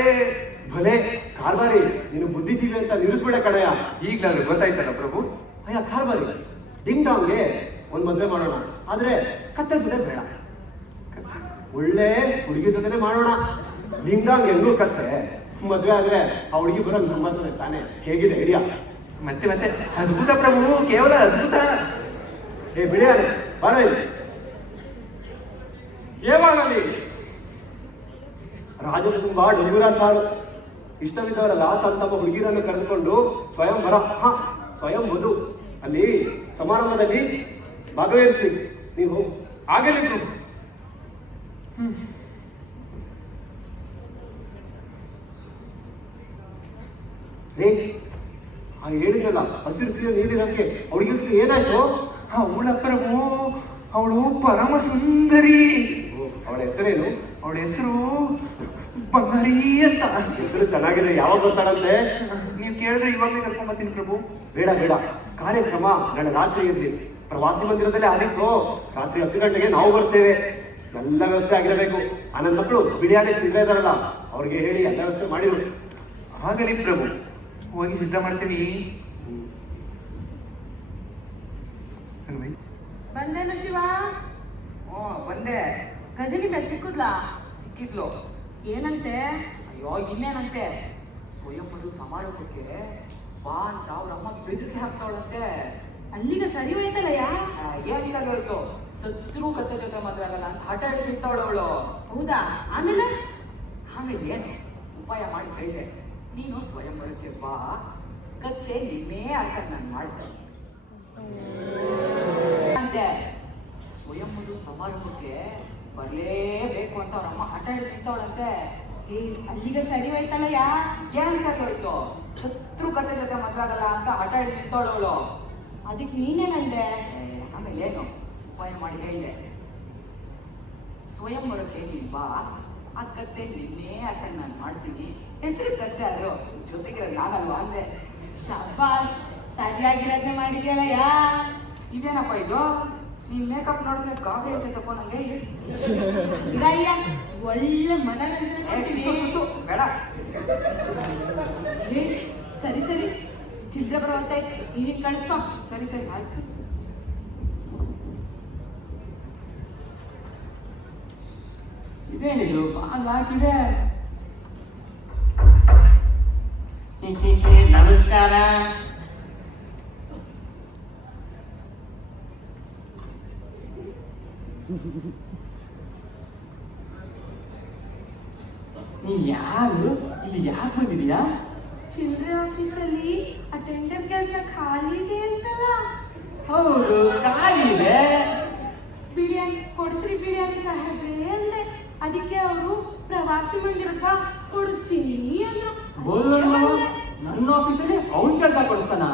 ಭಲೆ ಕಾರ್ಬಾರಿ, ನೀನು ಬುದ್ಧಿಜೀವಿ ಅಂತ ನಿಲ್ಲಿಸ್ಬಿಡ ಕಡೆಯ. ಈಗ್ಲಾದ್ರೂ ಗೊತ್ತಾಯ್ತಲ್ಲ ಪ್ರಭು. ಅಯ್ಯ ಕಾರ್ಬಾರಿ, ಡಿಂಗ್ಡಾಂಗ್ಗೆ ಒಂದ್ ಮದ್ವೆ ಮಾಡೋಣ, ಆದ್ರೆ ಕತ್ತೆ ಜೊತೆ ಬೇಡ, ಒಳ್ಳೆ ಹುಡುಗಿ ಜೊತೆನೆ ಮಾಡೋಣ. ಡಿಂಗ್ಡಾಂಗ್ ಹೆಂಗೂ ಕತ್ತೆ, ಮದ್ವೆ ಆದ್ರೆ ಆ ಹುಡುಗಿ ಬರೋದು ನಮ್ಮ ತಾನೆ. ಹೇಗಿದೆ ಐಡಿಯಾ? ಮತ್ತೆ ಮತ್ತೆ ಅದ್ಭುತ ಪ್ರಭು, ಕೇವಲ ಅದ್ಭುತ. ಏ ಬಿಡಿಯಾನೆ ಬಾರ ಇಲ್ಲಿ. ಏವಾಗಲಿ? ರಾಜ್ಯದ ತುಂಬಾ ಡಂಗೂರ ಸಾರು. ಇಷ್ಟವಿದ್ದವರೆಲ್ಲ ತಮ್ಮ ಹುಡುಗಿರನ್ನು ಕರೆದುಕೊಂಡು ಸ್ವಯಂವರ ಸ್ವಯಂ ವಧು ಅಲ್ಲಿ ಸಮಾರಂಭದಲ್ಲಿ ಭಾಗವಹಿಸ್ತೀವಿ. ನೀವು ಆಗಲಿ ಪ್ರಭು. ರೇ ಆ ಹೇಳಿದ್ರಲ್ಲ ಹಸಿರು ಸೀರೆ ನೀಲಿ ನಮ್ಗೆ ಅವಳಿಗೆ ಏನಾಯ್ತು? ಅವಳ ಪ್ರಭು, ಅವಳು ಪರಮ ಸುಂದರಿ. ಅವಳ ಹೆಸರೇನು? ಅವಳ ಹೆಸರು ಬಂಗಾರಿ ಅಂತ. ಹೆಸರು ಚೆನ್ನಾಗಿದೆ, ಯಾವಾಗ ಗೊತ್ತಾಡಂತೆ? ನೀವು ಕೇಳಿದ್ರೆ ಇವಾಗಲೇ ಕರ್ಕೊಂಬತ್ತೀನಿ ಪ್ರಭು. ಬೇಡ ಬೇಡ, ಕಾರ್ಯಕ್ರಮ ನಾಳೆ ರಾತ್ರಿ ಇರ್ಲಿ. ಪ್ರವಾಸಿ ಮಂದಿರದಲ್ಲೇ ಆಗಿತ್ತು. ರಾತ್ರಿ 10 ಗಂಟೆಗೆ ನಾವು ಬರ್ತೇವೆ. ಎಲ್ಲ ವ್ಯವಸ್ಥೆ ಆಗಿರಬೇಕು. ನನ್ನ ಮಕ್ಕಳು ಬಿಳಿಯಾಡಿ ಚಿಲ್ಲರೆ ಇದಾರಲ್ಲ, ಅವ್ರಿಗೆ ಹೇಳಿ ಎಲ್ಲ ವ್ಯವಸ್ಥೆ ಮಾಡಿರು. ಆಗಲಿ ಪ್ರಭು, ಹೋಗಿ ಸಿದ್ಧ ಮಾಡ್ತೀನಿ. ಬಂದೇನು ಶಿವ? ಬಂದೆ. ಗಜನಿ ಸಿಕ್ಕುದ್ಲಾ? ಸಿಕ್ಕಿದ್ಲು. ಏನಂತೆ? ಅಯ್ಯೋ ಇನ್ನೇನಂತೆ, ಸ್ವಯಂ ವಧು ಸಮಾರಂಭಕ್ಕೆ ಬಾ ಅಂತ ಅವ್ರ ಅಮ್ಮ ಬೆದರಿಕೆ ಹಾಕ್ತಾವಳಂತೆ. ಅಲ್ಲಿಗ ಸರಿ ಹೋಯ್ತಲ್ಲಯ್ಯ? ಏನ್ ಸರಿ ಹೋಯ್ತು, ಸತ್ರು ಕತ್ತೆ ಜೊತೆ ಮದ್ವೆ ಆಗಲ್ಲ ಅಂತ ಹಠ ಹಿಡಿದು ನಿಂತವಳು ಅವಳು. ಹೌದಾ? ಆಮೇಲೆ ಆಮೇಲೆ ಏನು ಉಪಾಯ ಮಾಡಿ ಹೇಳಿದೆ, ನೀನು ಸ್ವಯಂ ವರಕ್ಕೆ ಬಾ, ಕತ್ತೆ ನಿನ್ನೇ ಆಸೆ ನಾನು ಮಾಡ್ತೇನೆ ಅಂತೆ. ಸ್ವಯಂ ವಧು ಸಮಾರಂಭಕ್ಕೆ ಬರ್ಲೇಬೇಕು ಅಂತ ಅವ್ರ ಅಮ್ಮ ಹಠ ಹಿಡಿದು ನಿಂತವಳಂತೆ. ಅಲ್ಲಿಗ ಸರಿ ಹೋಯ್ತಲ್ಲಯ್ಯ? ಏನ್ ಸರಿ ಹೋಯ್ತು, ಸತ್ರು ಕತ್ತೆ ಜೊತೆ ಮದ್ವೆ ಆಗಲ್ಲ ಅಂತ ಹಠ ಹಿಡಿದು ನಿಂತವಳು ಅವಳು. ಅದಕ್ಕೆ ನೀನೇನಂದೆ? ಆಮೇಲೆ ಏನು ಉಪಾಯ ಮಾಡಿ ಹೇಳಿದೆ, ಸ್ವಯಂ ವರಕ್ಕೆ ನೀನ್ ಬಾ, ಆ ಕತ್ತೆ ನಿನ್ನೇ ಆಸೆ ನಾನು ಮಾಡ್ತೀನಿ, ಹೆಸರು ಕತ್ತೆ ಆದ್ರು ಜೊತೆಗೆ ನಾನಲ್ವಾ ಅಂದೆ. ಶಬ್ಬಾಷ್, ಸರಿಯಾಗಿರೋದ್ನೇ ಮಾಡಿದ್ಯಲ್ಲಯ್ಯ. ಇದೇನಪ್ಪ ಇದು, ನೀನ್ ಮೇಕಪ್ ನೋಡಿದ್ರೆ ಗಾಬರಿ ಆಗ್ತೈತಪ್ಪ ನಂಗೆ. ಇರಯ್ಯ, ಒಳ್ಳೆ ಮನರಂಜನೆ ಕೊಡ್ತೀನಿ. ಬೇಡ. ಸರಿ ಸರಿ, ಚಿಲ್ಡ್ರ ಬರುವಂತಾಯ್ತು, ನೀನ್ ಕಳಿಸ್ಕೊ. ಸರಿ ಸರಿ ಆಯ್ತು. ಇದೇನಿದು ಬಾಲ್ ಹಾಕಿದೆ? ನಮಸ್ಕಾರ. ನೀನ್ ಯಾರು? ಇಲ್ಲಿ ಯಾಕೆ ಬಂದಿದೀಯಾ? ಚಿಲ್ಡ್ರ ಆಫೀಸಲ್ಲಿ ಅಟೆಂಡರ್ ಕೆಲಸ ಖಾಲಿ ಇದೆ ಅಂತಲ್ಲ. ಹೌದು, ಖಾಲಿ ಇದೆ. ಬಿರಿಯಾನಿ ಕೊಡಿಸ್ರಿ ಬಿರಿಯಾನಿ ಸಾಹೇಬ್ರೆ ಅಂದೆ. ಅದಕ್ಕೆ ಅವರು ಪ್ರವಾಸಿ ಮಂದಿರಕ್ಕ ಕೊಡಿಸ್ತೀನಿ ಅಂದ್ರು. ನನ್ನ ಆಫೀಸಲ್ಲಿ ಅವನ್ ಕೆಲಸ ಕೊಡ್ತಾನ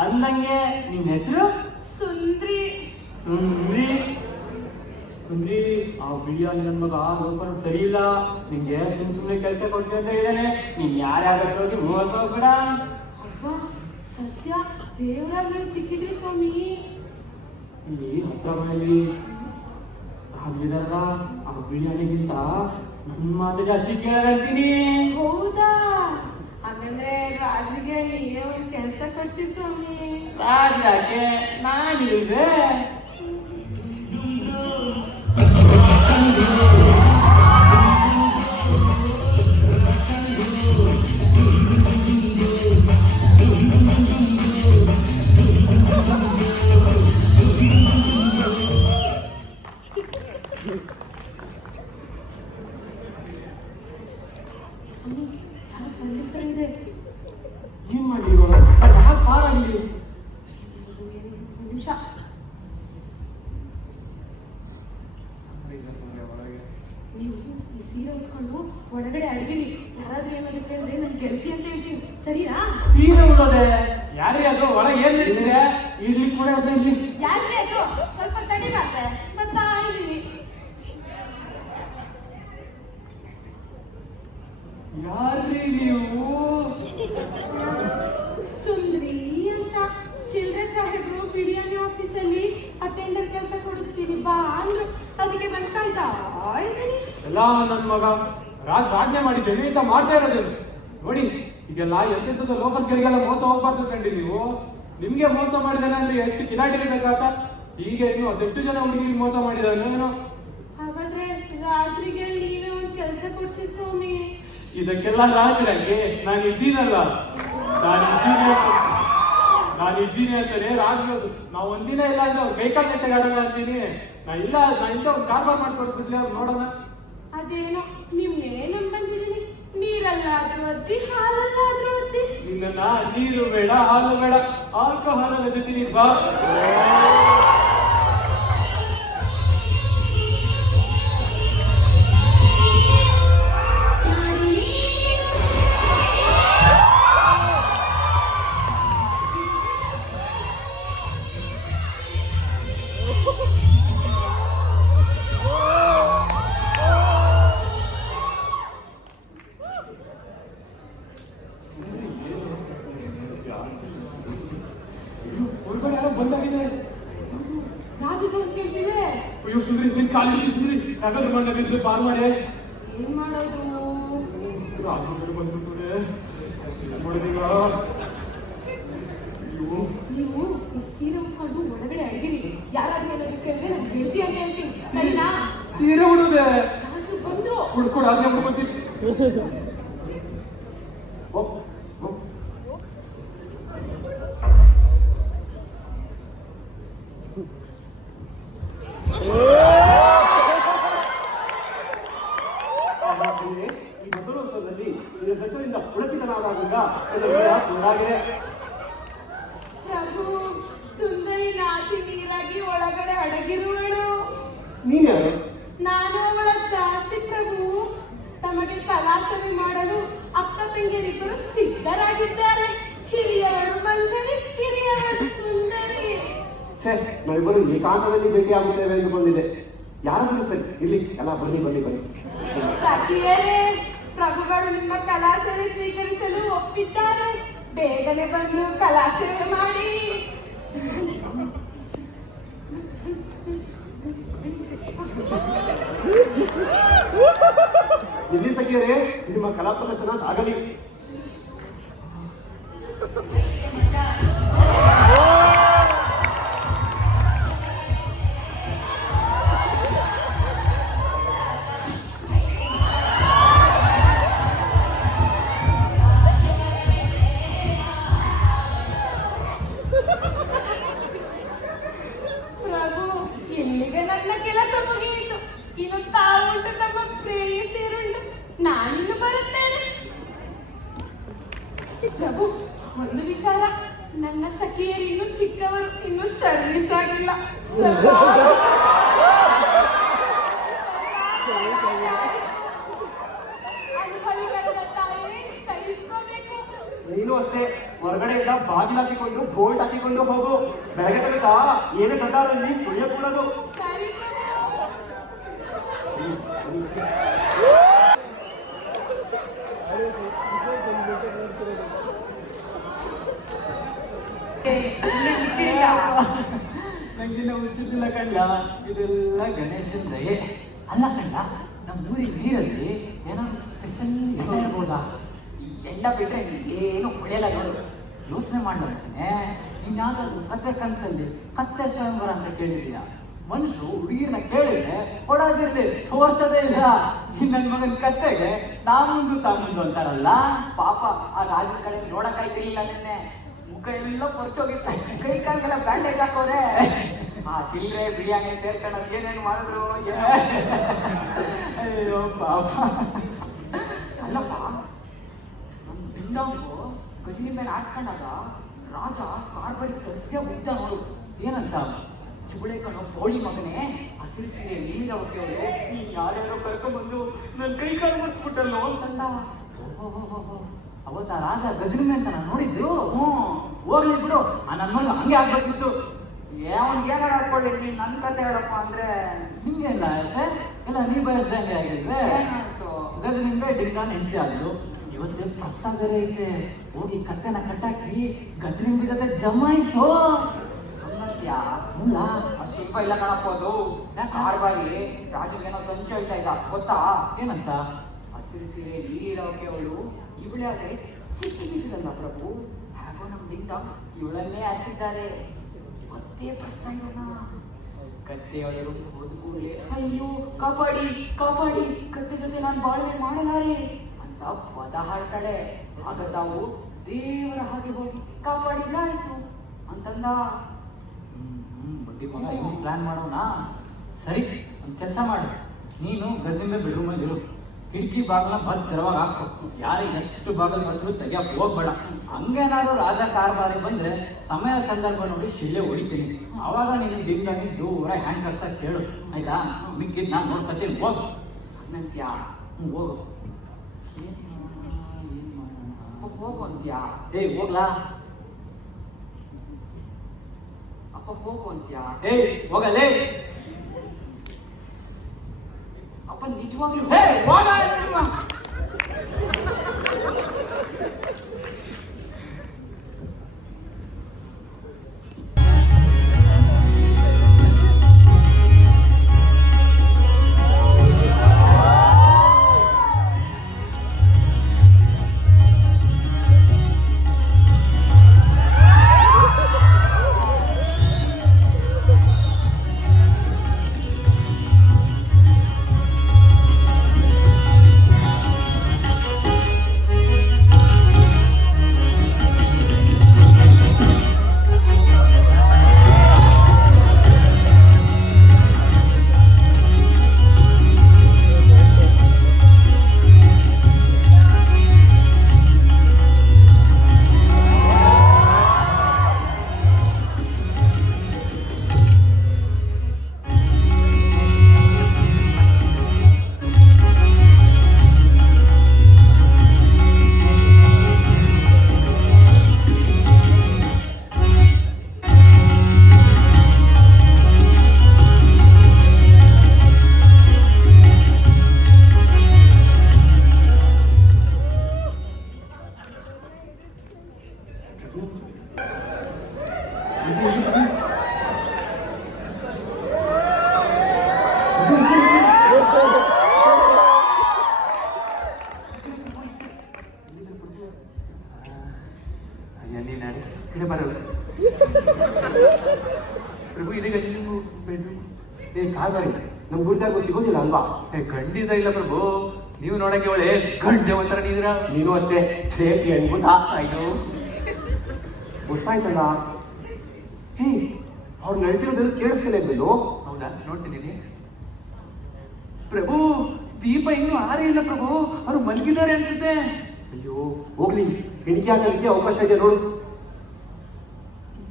ಅಂದಂಗೆ. ನಿನ್ನ ಹೆಸರು? ಸುಂದ್ರಿ. ಸುಂದ್ರಿ. ಸುಂದ್ರಿ, ಆ ಬಿರಿಯಾನಿ ನನ್ನ ಮಗ ಲೋಪರ್ ಸರಿ ಇಲ್ಲ. ನಿಂಗೆ ಸುಮ್ಮನೆ ಕೆಲಸ ಕೊಡ್ತೀನಿ ಅಂತ ಹೇಳಿದಾನೆ. ನೀನ್ ಯಾರ್ಯಾರು ಹೋಗಿ ಮೋಸ ಹೋಗ್ಬೇಡ. ಅಬ್ಬಾ, ಸತ್ಯ ದೇವರಾಗ್ಲೂ ಸಿಕ್ಕಿದ್ರಿ ಸ್ವಾಮಿ. ಇಲ್ಲಿ ಹತ್ರ ಮನೆಯಲ್ಲಿ ರಾಜ್ಯದಲ್ಲ, ಆ ಬಿರಿಯಾನಿಗಿಂತ ನನ್ನ ಮಾತು ಜಾಸ್ತಿ ಕೇಳದಂತೀನಿ. ಹೌದಾ? ಹಾಗಂದ್ರೆ ರಾಜ್ರಿಗೆ ನೀವೇ ಒಂದು ಕೆಲಸ ಕೊಡ್ಸಿ ಸ್ವಾಮಿ. ರಾಜ್ ಯಾಕೆ? ನಾನಿಲ್ವೇ? ಏನ್ ಮಾಡ್ಲಿ ಇವಾಗ? ಯಾಕೆ ಪಾರಾಗಲಿ? ನಿಮಿಷ. ನೀವು ಈ ಸೀರೆ ಉಟ್ಕೊಂಡು ಒಳಗಡೆ ಅಡಗಿರಿ. ಯಾರಾದ್ರೂ ಏನಾದ್ರು ಕೇಳಿದ್ರೆ ನನ್ ಗೆಳತಿ ಅಂತ ಹೇಳ್ತೀನಿ, ಸರಿನಾ? ಸೀರೆ ಉಡೋದೆ ಯಾರೇ ಅದು? ಒಳಗೆ ಏನ್ ನಡೀತಿದೆ? ಇರ್ಲಿ ಕೂಡ ಅದು ಇರ್ಲಿ. ಯಾಕೆ ಅದು? ಸ್ವಲ್ಪ ತಡೀರಾತೆ ಬರ್ತಾ ಇದೀನಿ. ಯಾರ್ರಿ ನೀವು? ಸುಂದ್ರಿ ಅಂತ. ಚಿಲ್ಡ್ರೆ ಸಾಹೇಬ್ರು ಬಿರಿಯಾನಿ ಆಫೀಸಲ್ಲಿ ಅಟೆಂಡರ್ ಕೆಲಸ ಕೊಡಿಸ್ತೀನಿ ಬಾ ಅಂದ್ರು. ಅದಕ್ಕೆ ಬಂದು ಕಾಯ್ತಾ ಇದ್ದೀನಿ. ಎಲ್ಲ ನನ್ನ ಮಗ ರಾಜ್ಞೆ ಮಾಡಿದ್ದೇನೆ ಅಂತ ಮಾಡ್ತಾ ಇರೋದೇನು ನೋಡಿ. ಈಗೆಲ್ಲ ಎಂತೆಂಥದ್ದು ಲೋಕಲ್ಗಳಿಗೆಲ್ಲ ಮೋಸ ಹೋಗ್ಬಾರ್ದು ಕಂಡಿ ನೀವು. ನಿಮ್ಗೆ ಮೋಸ ಮಾಡಿದಾನೆ ಅಂದ್ರೆ ಎಷ್ಟು ಕಿಲಾಟಿರ್ಬೇಕಾತ. ಈಗ ಇನ್ನು ಅದೆಷ್ಟು ಜನ ಹುಡುಗಿರಿಗೆ ಮೋಸ ಮಾಡಿದಾನೆ ಏನೋ. ಹಾಗಾದ್ರೆ ರಾಜ್ರಿಗೆ ನೀವೇ ಒಂದು ಕೆಲಸ ಕೊಡ್ಸಿ ಸ್ವಾಮಿ. ಇದಕ್ಕೆಲ್ಲ ರಾಜ್ಯಕ್ಕೆ ನಾನು ಇದ್ದೀನಲ್ಲ, ನಾನು ಇದ್ದೀನಿ ಅಂತಾನೆ ರಾಜ್ಯೋದು. ನಾವು ಒಂದಿನ ಇಲ್ಲ ಅಂದ್ರೆ ಅವ್ರು ಕೈಕಾಲು ತೆಗಾಡಲ್ಲ ಅಂತೀನಿ. ನಾ ಇಲ್ಲ ಒಂದು ಕಾರ್ಬಾರ್ ಮಾಡಿ ತೋರಿಸ್ಬಿಡ್ಲಿ ಅವ್ರು ನೋಡೋಣ. ಅದೇನೋ ನಿಮ್ನೇ ನಂಬಂದಿದ್ದೀನಿ. ನೀರಲ್ಲಾದ್ರೂ ಒದ್ದಿ, ಹಾಲಲ್ಲಾದ್ರೂ ಒದ್ದಿ. ನಿನ್ನ ನೀರು ಬೇಡ, ಹಾಲು ಬೇಡ, ಆಲ್ಕೋಹಾಲ್ ಜೊತೆ ಬಾ. ಹೊರಗಡೆ ಯಾರೋ ಬಂದಾಗಿದೆ. ರಾಜಸೌತ್ ಕೇಳ್ತಿದೆ. ಅಯ್ಯೋ ಸುಂದ್ರಿ, ನಿನ್ ಕಾಲಿಗೆ ಸುಂದ್ರಿ, ಯಾಕಂದ್ರೆ ಬಂದಾಗಿದ್ರೆ ಪಾರು ಮಾಡಿ. ಏನ್ ಮಾಡೋದು? ರಾಜರು ಬಂದ್ಬಿಟ್ರೆ ನೋಡಿದೀಗ. ಅಯ್ಯೋ ನೀವು ಈ ಸೀರೆ ಉಟ್ಕೊಂಡು ಒಳಗಡೆ ಅಡಗಿರಿ. ಯಾರಾದ್ರೂ ಏನಾದ್ರು ಕೇಳಿದ್ರೆ ನಾನು ಹೇಳ್ತಿ ಅಂತ ಹೇಳ್ತೀನಿ, ಸರಿನಾ? ಸೀರೆ ಉಡುದೆ ರಾಜರು ಬಂದ್ರು. ಹುಡ್ಕೊಡು, ಅದನ್ನೇ ಹುಡ್ಕೊತೀನಿ. ಈ ಮೊದಲೋತ್ಸವದಲ್ಲಿ ದಶದಿಂದ ಪುಳಕಿತನಾದಾಗ ಜೋರಾಗಿದೆ. ಪ್ರಭು, ಸುಂದರಿ ನಾಚಿ ನೀರಾಗಿ ಒಳಗಡೆ ಅಡಗಿರುವಳು. ನೀನ್ಯಾರು? ನಾನು ಅವಳ ದಾಸಿ ಪ್ರಭು. ತಮಗೆ ಕಲಾಸನೆ ಮಾಡಲು ಅಕ್ಕ ತಂಗಿಯರಿಬ್ಬರು ಸಿದ್ಧರಾಗಿದ್ದಾರೆ. ಹಿರಿಯವರು ಮಂಜರಿ, ಕಿರಿಯವರು ಸುಂದರಿ. ಛೇ, ನಾವಿಬ್ಬರು ಏಕಾಂತದಲ್ಲಿ ಭೇಟಿಯಾಗುತ್ತೇವೆ ಎಂದುಕೊಂಡಿದ್ದೆ. ಯಾರಾದರೂ ಸರಿ, ಇಲ್ಲಿ ಎಲ್ಲ ಬನ್ನಿ ಬನ್ನಿ ಬನ್ನಿ. ಸಖಿಯರೇ, ಪ್ರಭುಗಳು ನಿಮ್ಮ ಕಲಾಸನೆ ಸ್ವೀಕರಿಸಲು ಒಪ್ಪಿದ್ದಾರೆ. ಬೇಗನೆ ಬಂದು ಕಲಾಸನೆ ಮಾಡಿ. ಇಲ್ಲಿ ಸಖಿಯರೇ, ನಿಮ್ಮ ಕಲಾ ಪ್ರದರ್ಶನ ಸಾಗಲಿ. ಪ್ರಭು, ಇಲ್ಲಿಗೆ ನನ್ನ ಕೆಲಸ ಮುಗಿಯಿತು. ಇನ್ನು ತಾವುಂಟು ತಮ್ಮ ಪ್ರೇಯಸಿರುಂಟು. ನಾನಿನ್ನು ಬರುತ್ತೇನೆ. ಪ್ರಭು, ಒಂದು ವಿಚಾರ. ನನ್ನ ಸಖಿಯರು ಇನ್ನು ಚಿಕ್ಕವರು, ಇನ್ನು ಸರ್ವಿಸ್ ಆಗಿಲ್ಲ. ಅನುಭವಿಗಳನ್ನ ತಾಯಿ ಸಹಿಸ್ಕೋಬೇಕು. ನೀನು ಅಷ್ಟೇ, ಹೊರಗಡೆಯಿಂದ ಬಾಗಿಲು ಹಾಕಿಕೊಂಡು ಬೋಲ್ಟ್ ಹಾಕಿಕೊಂಡು ಹೋಗು. ಬೆಳಗ್ಗೆ ತನಕ ಏನೇ ಕದ್ದಾರಲ್ಲಿ ಸುಳಿಯಕೂಡದು. ಸರಿ ನಂಗಿನ್ನ ಹುಚ್ಚಿದ್ದಿಲ್ಲ ಕಂಡ. ಇದೆಲ್ಲ ಗಣೇಶನ್ ದಯೆ. ಅಲ್ಲ ಕಂಡ, ನಮ್ಮ ಊರಿನ ನೀರಲ್ಲಿ ಏನಾದ್ರು ಸ್ಪೆಷಲ್ ಇರ್ಬೋದಾ? ಈ ಎಂಡ ಬಿಟ್ರೆ ಏನು ಹೊಡೆಯಲ್ಲ ನೋಡು. ಯೋಚನೆ ಮಾಡ್ತಾನೆ. ನೀನ್ ಯಾವ್ದಾದ್ರು ಕತ್ತೆ ಕನಸಲ್ಲಿ ಕತ್ತೆ ಸ್ವಯಂವರ ಅಂತ ಕೇಳಿದ್ಯಾ? ಮನುಷ್ಯರು ಹುಡುಗಿರ್ನ ಕೇಳಿದ್ರೆ ಕೊಡೋದಿರ್ಲಿ, ತೋರ್ಸೋದೇ ಇಲ್ಲ. ಈ ನನ್ನ ಮಗನ ಕತ್ತೆಗೆ ತಾಮುಂದು ತಾಮುಂದು ಅಂತಾರಲ್ಲ. ಪಾಪ ಆ ರಾಜನ ಕಡೆ ನೋಡಕ್ಕಾಯ್ತಿರ್ಲಿಲ್ಲ ನಿನ್ನೆ. ಮುಖ ಎಲ್ಲ ಪರ್ಚೋಗಿತ್ತ, ಕೈ ಕಾಲಿಗೆಲ್ಲ ಬ್ಯಾಂಡೇಜ್ ಹಾಕೋರೆ. ಆ ಚಿಲ್ಲರೆ ಬಿರಿಯಾನಿ ಸೇರ್ಕೊಳ್ಳೋದು ಏನೇನು ಮಾಡಿದ್ರು ಏನೋ. ಅಯ್ಯೋ ಪಾಪ. ಅಲ್ಲಪ್ಪ, ನಮ್ಮ ಬಿಂದಾಂಗು ಗಜನಿ ಮೇಲೆ ಆಡ್ಸ್ಕೊಂಡಾಗ ರಾಜ ಕಾರ್ಬಾರಿಗೆ ಸದ್ಯ ಬಿದ್ದ ನೋಡು. ಏನಂತ? ಚುಗುಳೇಕನೋ ಬೋಳಿ ಮಗನೇ, ಹಸಿರು ಸೀರೆ ನೀರವಕೆಯವರು ನೀನ್ ಯಾರ್ಯಾರೋ ಕರ್ಕೊಂಡ್ಬಂದು ನನ್ನ ಕೈ ಕಾಲು ಮುಡಿಸ್ಬಿಟ್ಟಲ್ಲೋ ಅಂತಂದ. ಅವತ್ತ ರಾಜ ಗಜನಿ ಅಂತ ನಾನು ನೋಡಿದ್ದು. ಹೋಗ್ಲಿ ಬಿಡು, ಆ ನನ್ನ ಮಗ ಹಂಗೆ ಆಗ್ಬೇಕಿತ್ತು. ಅವ್ನಿಗೆ ಏನಾರು ಹಾಕೊಳ್ಳಿ, ನೀನ್ ನನ್ನ ಕತೆ ಹೇಳಪ್ಪ ಅಂದ್ರೆ ಹಿಂಗೆಲ್ಲ ಆಯ್ತೆ. ಎಲ್ಲ ನೀ ಬಯಸ್ದಂಗೆ ಆಗಿಲ್ವೇ? ಏನಾಯ್ತು? ಗಜನಿಂದ ಡಿಂಗಾನ್ ಹೆಂಡತಿ ಆದ್ರು. ಇವತ್ತೇ ಪ್ರಸ್ತಾವ ಬೇರೆ ಐತೆ. ಹೋಗಿ ಕತ್ತೆನ ಕಟ್ಟಾಕಿ ಗಜನಿಂಬ ಜೊತೆ ಜಮಾಯಿಸೋ. ಹಂಗಂತ್ಯಾ? ಹೌದ? ಅಷ್ಟು ಶಿಲ್ಪ ಇಲ್ಲ ಕಾಣಕ್ಕೋದು. ಕಾರ್ಬಾರಿ ರಾಜಗೇನೋ ಸಂಚು ಹೇಳ್ತಾ ಇದ್ದ ಗೊತ್ತಾ? ಏನಂತ? ಹಸಿರು ಸೀರೆ ನೀರವಕೆ ಅವಳು ಇವಳೇ ಆದ್ರೆ ಸಿಕ್ಕಿಬಿಟ್ಟಿದಲ್ಲ ಪ್ರಭು. ಹಾಗೋ ನಮ್ಮಿಂದ ಇವಳನ್ನೇ ಆರಿಸಿದ್ದಾರೆ. ಮತ್ತೆ ಪ್ರಸ್ತಾವ ಕತ್ತೆಯೊಳರು ಹೋದ್ಕೂಡ್ಲೆ ಅಯ್ಯೋ ಕಾಪಾಡಿ ಕಾಪಾಡಿ, ಕತ್ತೆ ಜೊತೆ ನಾನು ಬಾಳ್ವೆ ಮಾಡಲಾರೆ ಅಂತ ಪದ ಹಾಡ್ತಾಳೆ. ಆಗ ತಾವು ದೇವರ ಹಾಗೆ ಹೋಗಿ ಕಾಪಾಡಿದ್ರಾಯ್ತು ಅಂತಂದ. ಬಡ್ಡಿ ಮಗ ಪ್ಲಾನ್ ಮಾಡೋಣ. ಸರಿ, ಒಂದು ಕೆಲಸ ಮಾಡು. ನೀನು ಗಜನಿಂದ ಬೆಡ್ರೂಮಲ್ಲಿ ಇರು, ಕಿಟಕಿ ಬಾಗಿಲ ಭದ್ರವಾಗಿ ಹಾಕು. ಯಾರಿಗೆ ಎಷ್ಟು ಬಾಗಿಲು ಬರ್ಸಿದ್ರು ತೆಗಿಯಕ್ಕೆ ಹೋಗ್ಬೇಡ. ಹಂಗೇನಾದ್ರು ರಾಜ ಕಾರ್ಬಾರಿ ಬಂದ್ರೆ ಸಮಯ ಸಂದರ್ಭ ನೋಡಿ ಶಿಳ್ಳೆ ಹೊಡಿತೀನಿ. ಅವಾಗ ನೀನು ಡಿಂಗಾಗಿ ಜೋರಾಗಿ ಹ್ಯಾಂಡ್ ಕರ್ಸಕ್ಕೆ ಹೇಳು, ಆಯ್ತಾ? ಮಿಕ್ಕಿದ್ ನಾನು ನೋಡ್ಕೊತೀನಿ, ಹೋಗು. ಅನ್ನಂತ್ಯಾ? ಹೋಗು. ಹೋಗು ಅಂತ್ಯಾ? ಏಯ್ ಹೋಗ್ಲಾ? ಅಪ್ಪ ಹೋಗು ಅಂತ್ಯಾ? ಏಯ್ ಹೋಗಲೇ ಅಪ್ಪ, ನಿಜವಾಗ್ಲೂ ಹೋಗ. ಪ್ರಭು, ಇದೀಗ ನೀವು ಬೆಡ್ರೂಮ್. ಕಾರ್ಬಾರಿ ನಮ್ ಗುರುತಾಗೂ ಸಿಗೋದಿಲ್ಲ ಅಲ್ವಾ? ಖಂಡಿತ ಇಲ್ಲ ಪ್ರಭು. ನೀವು ನೋಡಕ್ಕೆ ಒಳ್ಳೆ ಗಂಡೆ ಒಂಥರ ನೀವಿರ. ನೀನು ಅಷ್ಟೇ ಸೇಫ್ಟಿ ಅನ್ಬೋದಾ? ಅಯ್ಯೋ, ಗೊತ್ತಾಯ್ತಲ್ಲ. ಹೇ, ಅವ್ರು ನಡ್ತಿರೋದನ್ನು ಕೇಳಿಸ್ತಾನೆ ಇರ್ಬೋದು. ಹೌದಾ? ನೋಡ್ತೀನಿ ಇಲ್ಲಿ. ಪ್ರಭು, ದೀಪ ಇನ್ನೂ ಆರೇ ಇಲ್ಲ ಪ್ರಭು. ಅವರು ಮಲಗಿದ್ದಾರೆ ಅನ್ಸುತ್ತೆ. ಅಯ್ಯೋ ಹೋಗ್ಲಿ, ಕಿಟಕಿ ಹಾಕಲಿಕ್ಕೆ ಅವಕಾಶ ಇದೆ ನೋಡು.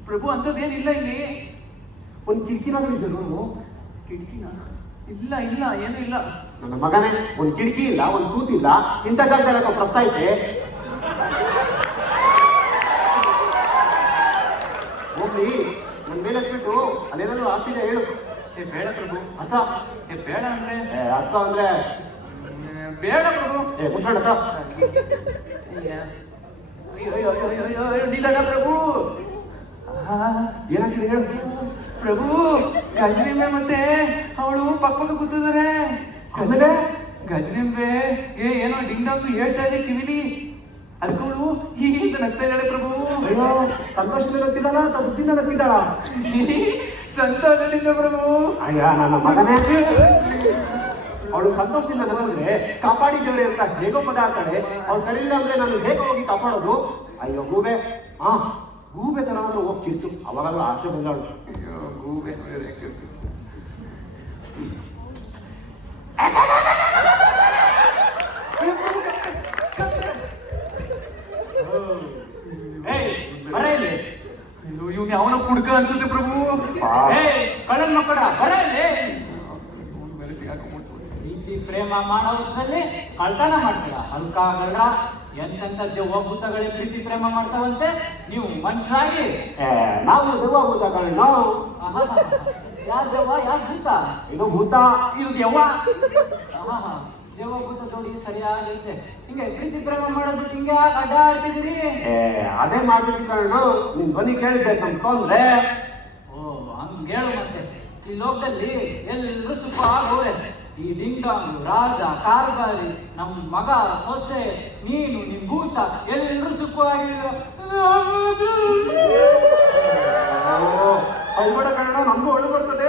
ಪ್ರಭು, ಅಂಥದ್ದೇನಿಲ್ಲ ಇಲ್ಲಿ. ಒಂದು ಕಿಟಕಿನಾದ್ರೂ ಇದೆ ನೋಡು. ಕಿಟಕಿನ? ಇಲ್ಲ ಇಲ್ಲ, ಏನೂ ಇಲ್ಲ. ನನ್ನ ಮಗನೇ, ಒಂದು ಕಿಟಕಿ ಇಲ್ಲ, ಒಂದು ತೂತಿಲ್ಲ, ಇಂಥ ಜಾಗದಲ್ಲಿ ಪ್ರಸ್ತಾವ ಐತೆ. ಹೋಗ್ಲಿ, ನನ್ ಮೇಲೆ ಹತ್ಬಿಟ್ಟು ಅಲ್ಲೇನಾದ್ರು ಆಗ್ತಿದೆ ಹೇಳು. ಬೇಡ ಪ್ರಭು. ಅರ್ಥ? ಬೇಡ ಅಂದ್ರೆ? ಅರ್ಥ ಅಂದ್ರೆ ಬೇಡ ಪ್ರಭು. ಮುಚ್ಚೋಣ. ನಿಲ್ಲ ಪ್ರಭು. ಏನಾಗ್ತಿದೆ ಹೇಳು. ಪ್ರಭು, ಗಜನಿಂಬೆ ಮತ್ತೆ ಅವಳು ಪಕ್ಕ ಕೂತಿದ್ದಾರೆ. ಆಮೇಲೆ ಗಜನಿಂಬೆ ಏನೋ ಡಿಂಗ್ ಹೇಳ್ತಾ ಇದೆ ಕಿವಿಲಿ. ಅದಕ್ಕೆ ಅವಳು ಹೀಗೆ ನಗ್ತಾ ಇದ್ದಾಳೆ ಪ್ರಭು. ಅಯ್ಯೋ, ಸಂತೋಷದಿಂದ ನಗ್ತಿದ್ದಾಳ ಅಥವಾ ಬುದ್ಧಿಯಿಂದ ನಗ್ತಿದ್ದಾಳ? ಸಂತೋಷದಿಂದ ಪ್ರಭು. ಅಯ್ಯ ನನ್ನ ಮಗನೇ, ಅವಳು ಸಂತೋಷದಿಂದ ನಗಂದ್ರೆ ಕಾಪಾಡಿದ್ದೇವೆ ಅಂತ ಹೇಗೋ ಪದ ಆಗ್ತಾಳೆ. ಅವ್ಳು ಕರೀಲಿಲ್ಲ ಅಂದ್ರೆ ನಾನು ಹೇಗೆ ಹೋಗಿ ಕಾಪಾಡೋದು? ಅಯ್ಯೋ ಗೂಬೆ, ಗೂಬೆ ತರ ಅಂದ್ರೆ ಹೋಗಿ ಕಿರ್ಚು, ಅವಾಗಾದ್ರೂ ಆಚೆ ಬಂದಾಳು. ಅಯ್ಯೋ ಗೂಬೆ ಕೇಳಿಸಿ. ಬರ ಇಲ್ಲಿ. ಇವ್ನು ಯಾವನ ಕುಡ್ಕ ಅನ್ಸುತ್ತೆ ಪ್ರಭು. ಕಳ್ಳನ್ ಮಕ್ಕಳ ಬರ ಇಲ್ಲಿ. ಮೇಲೆ ಸಿಗಾಕೊಂಡ್ಬಿಡ್ತು. ಪ್ರೀತಿ ಪ್ರೇಮ ಮಾಡೋದ್ರಲ್ಲಿ ಕಳ್ತನ ಮಾಡ್ತೀರ. ಹಲ್ಕ ಗಳ್ರ ಎಂತೆಂತ ದೆವ್ವಭೂತಗಳೇ ಪ್ರೀತಿ ಪ್ರೇಮ ಮಾಡ್ತಾವಂತೆ. ನೀವು ಮನುಷ್ಯರಾಗಿ ನಾವು ದೆವ್ವ ಭೂತಗಳನ್ನ. ಯಾರ ದೆವ್ವ ಯಾರ ಭೂತ? ಇದು ಭೂತ, ಇದು ದೆವ್ವ. ದೇವಭೂತ ಜೋಡಿ ಸರಿಯಾಗೈತೆ. ಹಿಂಗೆ ಪ್ರೀತಿ ಪ್ರೇಮ ಮಾಡೋದು ಹಿಂಗೆ ಅಡ್ಡ ಆಡ್ತಿದ್ದೀರಿ. ಅದೇ ಮಾಡ್ತಿದ್ದ ಕಾರಣ ನಿನ್ ಧ್ವನಿ ಕೇಳಿದ್ದೆ ನಮ್ ತೊಂದ್ರೆ. ಓ ಹಂಗ ಹೇಳು. ಮತ್ತೆ ಈ ಲೋಕದಲ್ಲಿ ಎಲ್ಲರೂ ಸುಖ ಆಗೋರೆ. ಈ ಡಿಂಡಾಂಗ್ ರಾಜ ಕಾರ್ಬಾರಿ, ನಮ್ ಮಗ ಸೊಸೆ, ನೀನು ನಿಮ್ ಭೂತ ಎಲ್ಲರೂ ಸುಖವಾಗಿರೋ. ಅಳ್ಬೇಡ ಕನ್ನಡ, ನಮಗೂ ಅಳು ಬರ್ತದೆ.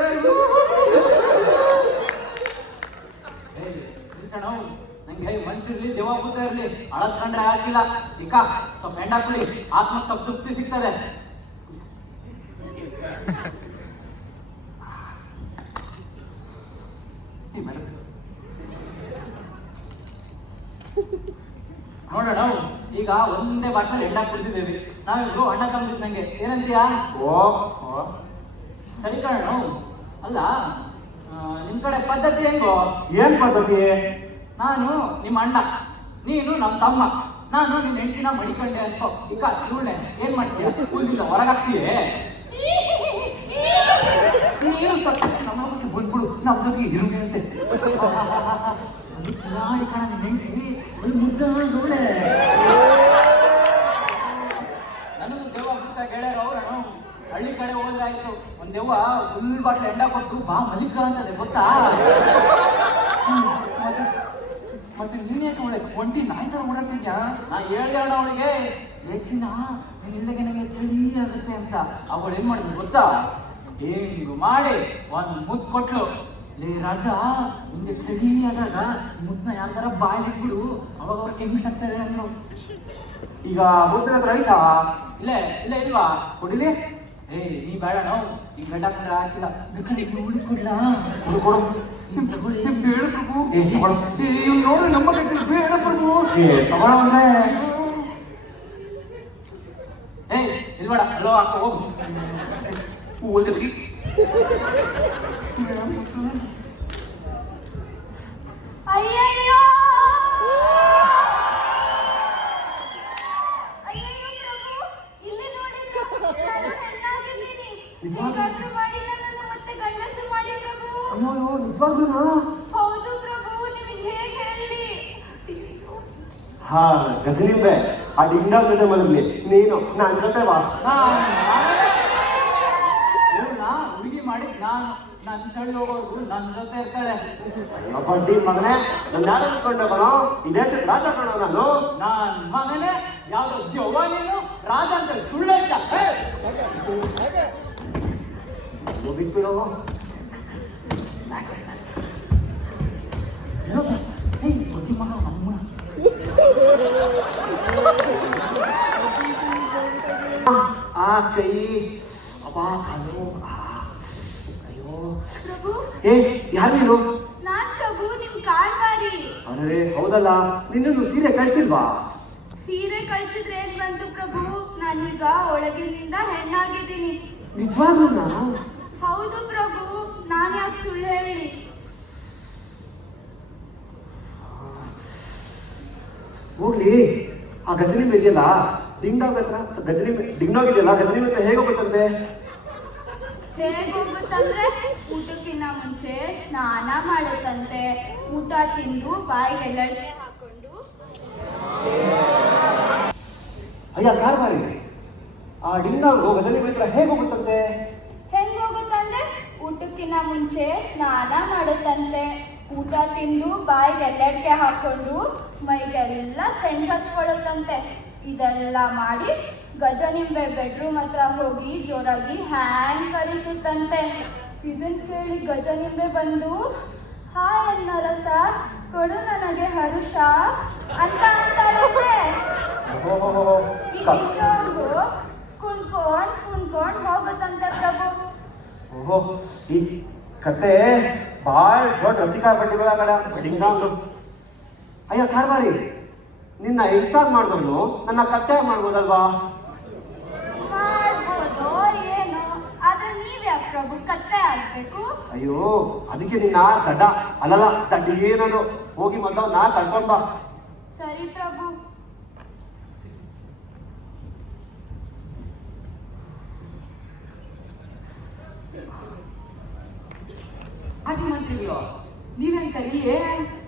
ನಂಗೆ ಮನುಷ್ಯರ್ಲಿ ದೇವಭೂತ ಇರ್ಲಿ ಅಳದ್ ಕಂಡ್ರೆ ಆಗಿಲ್ಲ. ಇಕ್ಕ ಸ್ವಲ್ಪ ಹೆಂಡ ಹಾಕ್ಬಿಡಿ, ಆತ್ಮಕ್ ಸ್ವಲ್ಪ ತೃಪ್ತಿ ಸಿಗ್ತದೆ. ಈಗ ಒಂದೇ ಬಾಟ್ಲಲ್ಲಿ ಎಂಡ ಕುಡಿದಿದ್ದೇವೆ. ನಾವಿಬ್ರು ಅಣ್ಣ ತಂದಿದ್ದಂಗೆ, ಏನಂತೀಯಾ? ಓ ಸರಿ ಕಣೋ. ಅಲ್ಲ, ನಿಮ್ ಕಡೆ ಪದ್ಧತಿ ಹೆಂಗೋ? ಏನ್ ಪದ್ಧತಿ? ನಾನು ನಿಮ್ಮ ಅಣ್ಣ, ನೀನು ನಮ್ಮ ತಮ್ಮ, ನಾನು ನಿನ್ನ ಹೆಂಡತಿನ ಮಡಿಕೊಂಡೆ ಅನ್ಕೋ. ಈಗ ಇವಳೆ ಏನ್ ಮಾಡ್ತೀಯ? ಕೂಲಿಂದ ಹೊರಗಾಗ್ತೀಯೇ? ನೀನು ಸತ್ತ ನಮ್ಮ ಬಗ್ಗೆ ಬಂದ್ಬಿಡು, ನಮ್ಮ ಜೊತೆಗೆ ಇರುವೆ ಅಂತೆ. ಕಣ ನಿನ್ನ ಹೆಂಡತಿ ಮುದ್ದ ನೋಡೆ. ನನಗೂ ದೆವ್ವ ಮುತ್ತ ಗೆಳೆಯರು ಅವ್ರಣ. ಹಳ್ಳಿ ಕಡೆ ಹೋದ್ರಾಯ್ತು, ಒಂದ್ ದೆವ್ವ ಫುಲ್ ಬಾಟ್ಲ್ ಎಂಡ ಕೊಟ್ಟು ಬಾ ಮಲಿಕ ಅಂತದೆ, ಗೊತ್ತಾ? ಮತ್ತೆ ನೀನ್ ಯಾಕೆ ಒಳ್ಳೆ ಒಂಟಿ ನಾಯಿ ತರ ಓಡಾಡ್ತಿದ್ಯಾ? ನಾ ಹೇಳ್ದೆ ಅವಳಿಗೆ, ಹೆಚ್ಚಿನ ಇಲ್ಲಗೆ ನನಗೆ ಚಳಿ ಆಗುತ್ತೆ ಅಂತ. ಅವಳು ಏನ್ ಮಾಡಿದ್ಲು ಗೊತ್ತಾ? ಏನು ಮಾಡಿ ಒಂದ್ ಮುದ್ದು ಕೊಟ್ಲು. ಲೇ ರಾಜ, ನಿಂಗೆ ಚಳಿ ಆದಾಗ ಮುದ್ದನ್ನ ಯಾವ ತರ ಬಾಯಿಬಿಡು, ಅವಾಗ ಅವ್ರು ಹೆಂಗ್ ಸಕ್ತಾರೆ ಅಂದ್ರು. ಈಗ ಮುದ್ದೆ ಹತ್ರ ಆಯ್ತಾ? ಇಲ್ಲ ಇಲ್ಲ ಇಲ್ವಾ? ಕೊಡಿಲಿ. ನೀ ಬೇಡ ನಾವು ಈಗ ಗಡ್ಡ ಕಂಡ್ರೆ ಹಾಕಿಲ್ಲ, ಬೇಕಾದ್ರೆ ಹುಡುಗಿ ಕೊಡ್ಲಾ? ಕೊಡು ಕೊಡು. ಬೇಡ ಪ್ರಭು. ತಗೊಳು. ಇವ್ನು ನೋಡ್ರಿ ನಮ್ಮ ಕೈಲಿ ಬೇಡ ಪ್ರಭು. ತಗೊಳ್ಳೋ ಅಂದ್ರೆ ಇಲ್ಬೇಡ, ಅಲ್ಲೋ ಹಾಕೋ ಹೋಗು. ಹೋಗದ್ರಿ ಅಯ್ಯಯ್ಯೋ ಅಯ್ಯಯ್ಯೋ ಪ್ರಭು, ಇಲ್ಲಿ ನೋಡಿದ್ರು ನಾನು ಹೆಣ್ಣಾಗಿದ್ದೀನಿ. ಹೇಗಾದ್ರೂ ಮಾಡಿ ನನ್ನನ್ನು ಮತ್ತೆ ಗಂಡಸು ಮಾಡಿ ಪ್ರಭು. ಅಯ್ಯೋ ನಿಜವಾಗ್ಲೂನಾ? ಹೌದು ಪ್ರಭು, ನಿಮಗೆ ಹೇಗೆ ಹೇಳಿ? ಹಾ ಗಜನಿಂಬೆ, ಆ ಡಿಂಡ ಜೊತೆ ಮಲಗ್ಲಿ, ನೀನು ನನ್ನ ಜೊತೆ ಬಾ. ಹುಡುಗಿ ಮಾಡಿದ್ ನಾನು, ನನ್ ಚಳಿ ಹೋಗೋದು ನನ್ ಜೊತೆ ಇರ್ತಾಳೆ. ಬಡ್ಡಿ ಮಗನೇ, ನನ್ನ ಯಾರು ಅನ್ಕೊಂಡೆ ಕಣೋ? ಈ ದೇಶದ ರಾಜ ಕಣೋ ನಾನು. ನಾನ್ ಮಗನೇ ಯಾವ್ದೋ ದೆವ್ವ, ನೀನು ರಾಜ ಅಂತ ಸುಳ್ಳು ಹೇಳ್ತಾ? ಬಿಟ್ಬಿಡೋ. ಬುದ್ಧಿ ಮಗ ನಮ್ಮ ಆ ಕೈ ಅಬ್ಬಾ ಕಾಲು. ಅಯ್ಯೋ ಪ್ರಭು, ಯಾರು ನೀನು? ನಾನ್ ಪ್ರಭು ನಿಮ್ ಕಾಲ್ವಾರಿ. ಅರೆ ಹೌದಲ್ಲ, ನಿನ್ನನ್ನು ಸೀರೆ ಕಳ್ಸಿಲ್ವಾ? ಸೀರೆ ಕಳ್ಸಿದ್ರೆ ಏನ್ ಬಂತು ಪ್ರಭು, ನಾನೀಗ ಒಳಗಿನಿಂದ ಹೆಣ್ಣಾಗಿದ್ದೀನಿ. ನಿಜವಾಗ್ಲೂನಾ? ಹೌದು ಪ್ರಭು, ನಾನ್ ಯಾಕೆ ಸುಳ್ಳು ಹೇಳಿ? ಹೋಗ್ಲಿ, ಆ ಗಜನಿಂಬೆ ಇದೆಯಲ್ಲ ಡಿಂಗ್ಡಾಗ್ ಹತ್ರ, ಡಿಂಗ್ಡಾಗ್ ಇದೆಯಲ್ಲ ಗಜನಿಂಬೆ ಹತ್ರ ಹೇಗೆ ಹೋಗುತ್ತಂತೆ? ಹೇಗ್ ಹೋಗುತ್ತಂದ್ರೆ, ಊಟಕ್ಕಿಂತ ಮುಂಚೆ ಸ್ನಾನ ಮಾಡುತ್ತಂತೆ. ಊಟ ತಿಂದು ಬಾಯಿಗೆ ಎಲ್ಲೆಡೆ ಹಾಕೊಂಡು. ಅಯ್ಯ ಕಾರ್ಬಾರಿ, ಆ ಡಿಂಗ್ಡಾಗ್ ಗಜನಿಂಬೆ ಹತ್ರ ಹೇಗೆ ಹೋಗುತ್ತಂತೆ? ಹೆಂಗ್ ಹೋಗುತ್ತಂದ್ರೆ, ಊಟಕ್ಕಿಂತ ಮುಂಚೆ ಸ್ನಾನ ಮಾಡುತ್ತಂತೆ. ಊಟ ತಿಂದು ಬಾಯಿಗೆ ಎಲ್ಲೆಡೆ ಹಾಕೊಂಡು ಮೈಗೆಲ್ಲ ಸೆಂಟ್ ಹಚ್ಕೊಳ್ಳುತ್ತಂತೆ. ಇದೆಲ್ಲ ಮಾಡಿ ಗಜನಿಂಬೆ ಬೆಡ್ರೂಮ್ ಹತ್ರ ಹೋಗಿ ಜೋರಾಗಿ ಹ್ಯಾಂಗ್ ಕರಿಸುತ್ತಂತೆ. ಇದನ್ ಕೇಳಿ ಗಜನಿಂಬೆ ಬಂದು, ಹಾಯ್ ಅನ್ನ ರಸ ಕೊಡು ನನಗೆ ಹರುಷ ಅಂತ ಅಂತಾರಂತೆ. ಇಲ್ಲಿಂದವರೆಗೂ ಕುಣ್ಕೊಂಡ್ ಹೋಗುತ್ತಂತೆ ಪ್ರಭು. ಓಹೋ, ಈ ಕತೆ ಬಾಳ್ ದೊಡ್ಡ ರಸಿಕಾ ಪಟ್ಟಿಗಳ ಕಡೆ ಡಿಂಗ್ಡಾಂಗ್. ಅಯ್ಯ ಕಾರ್ಬಾರಿ, ನಿನ್ನ ಎಕ್ಸಾಮ್ ಮಾಡಿದವನು ನನ್ನ ಕತ್ತೆ ಮಾಡ್ಬೋದಲ್ವಾ? ಮಾಡ್ಬೋದು ಏನು, ಆದ್ರೆ ನೀವ್ಯಾಕೆ ಪ್ರಭು ಕತ್ತೆ ಆಗ್ಬೇಕು? ಅಯ್ಯೋ, ಅದಕ್ಕೆ ನಿನ್ನ ದಡ್ಡ ಅಲ್ಲಲ್ಲ ದಡ್ಡಿ ಏನದು, ಹೋಗಿ ಮೊದಲು ನಾ ಕರ್ಕೊಂಡ್ ಬಾ. ಸರಿ ಪ್ರಭು. ಮಾಜಿ ಮಂತ್ರಿಗಳು ನೀವೇನ್ ಸರಿ?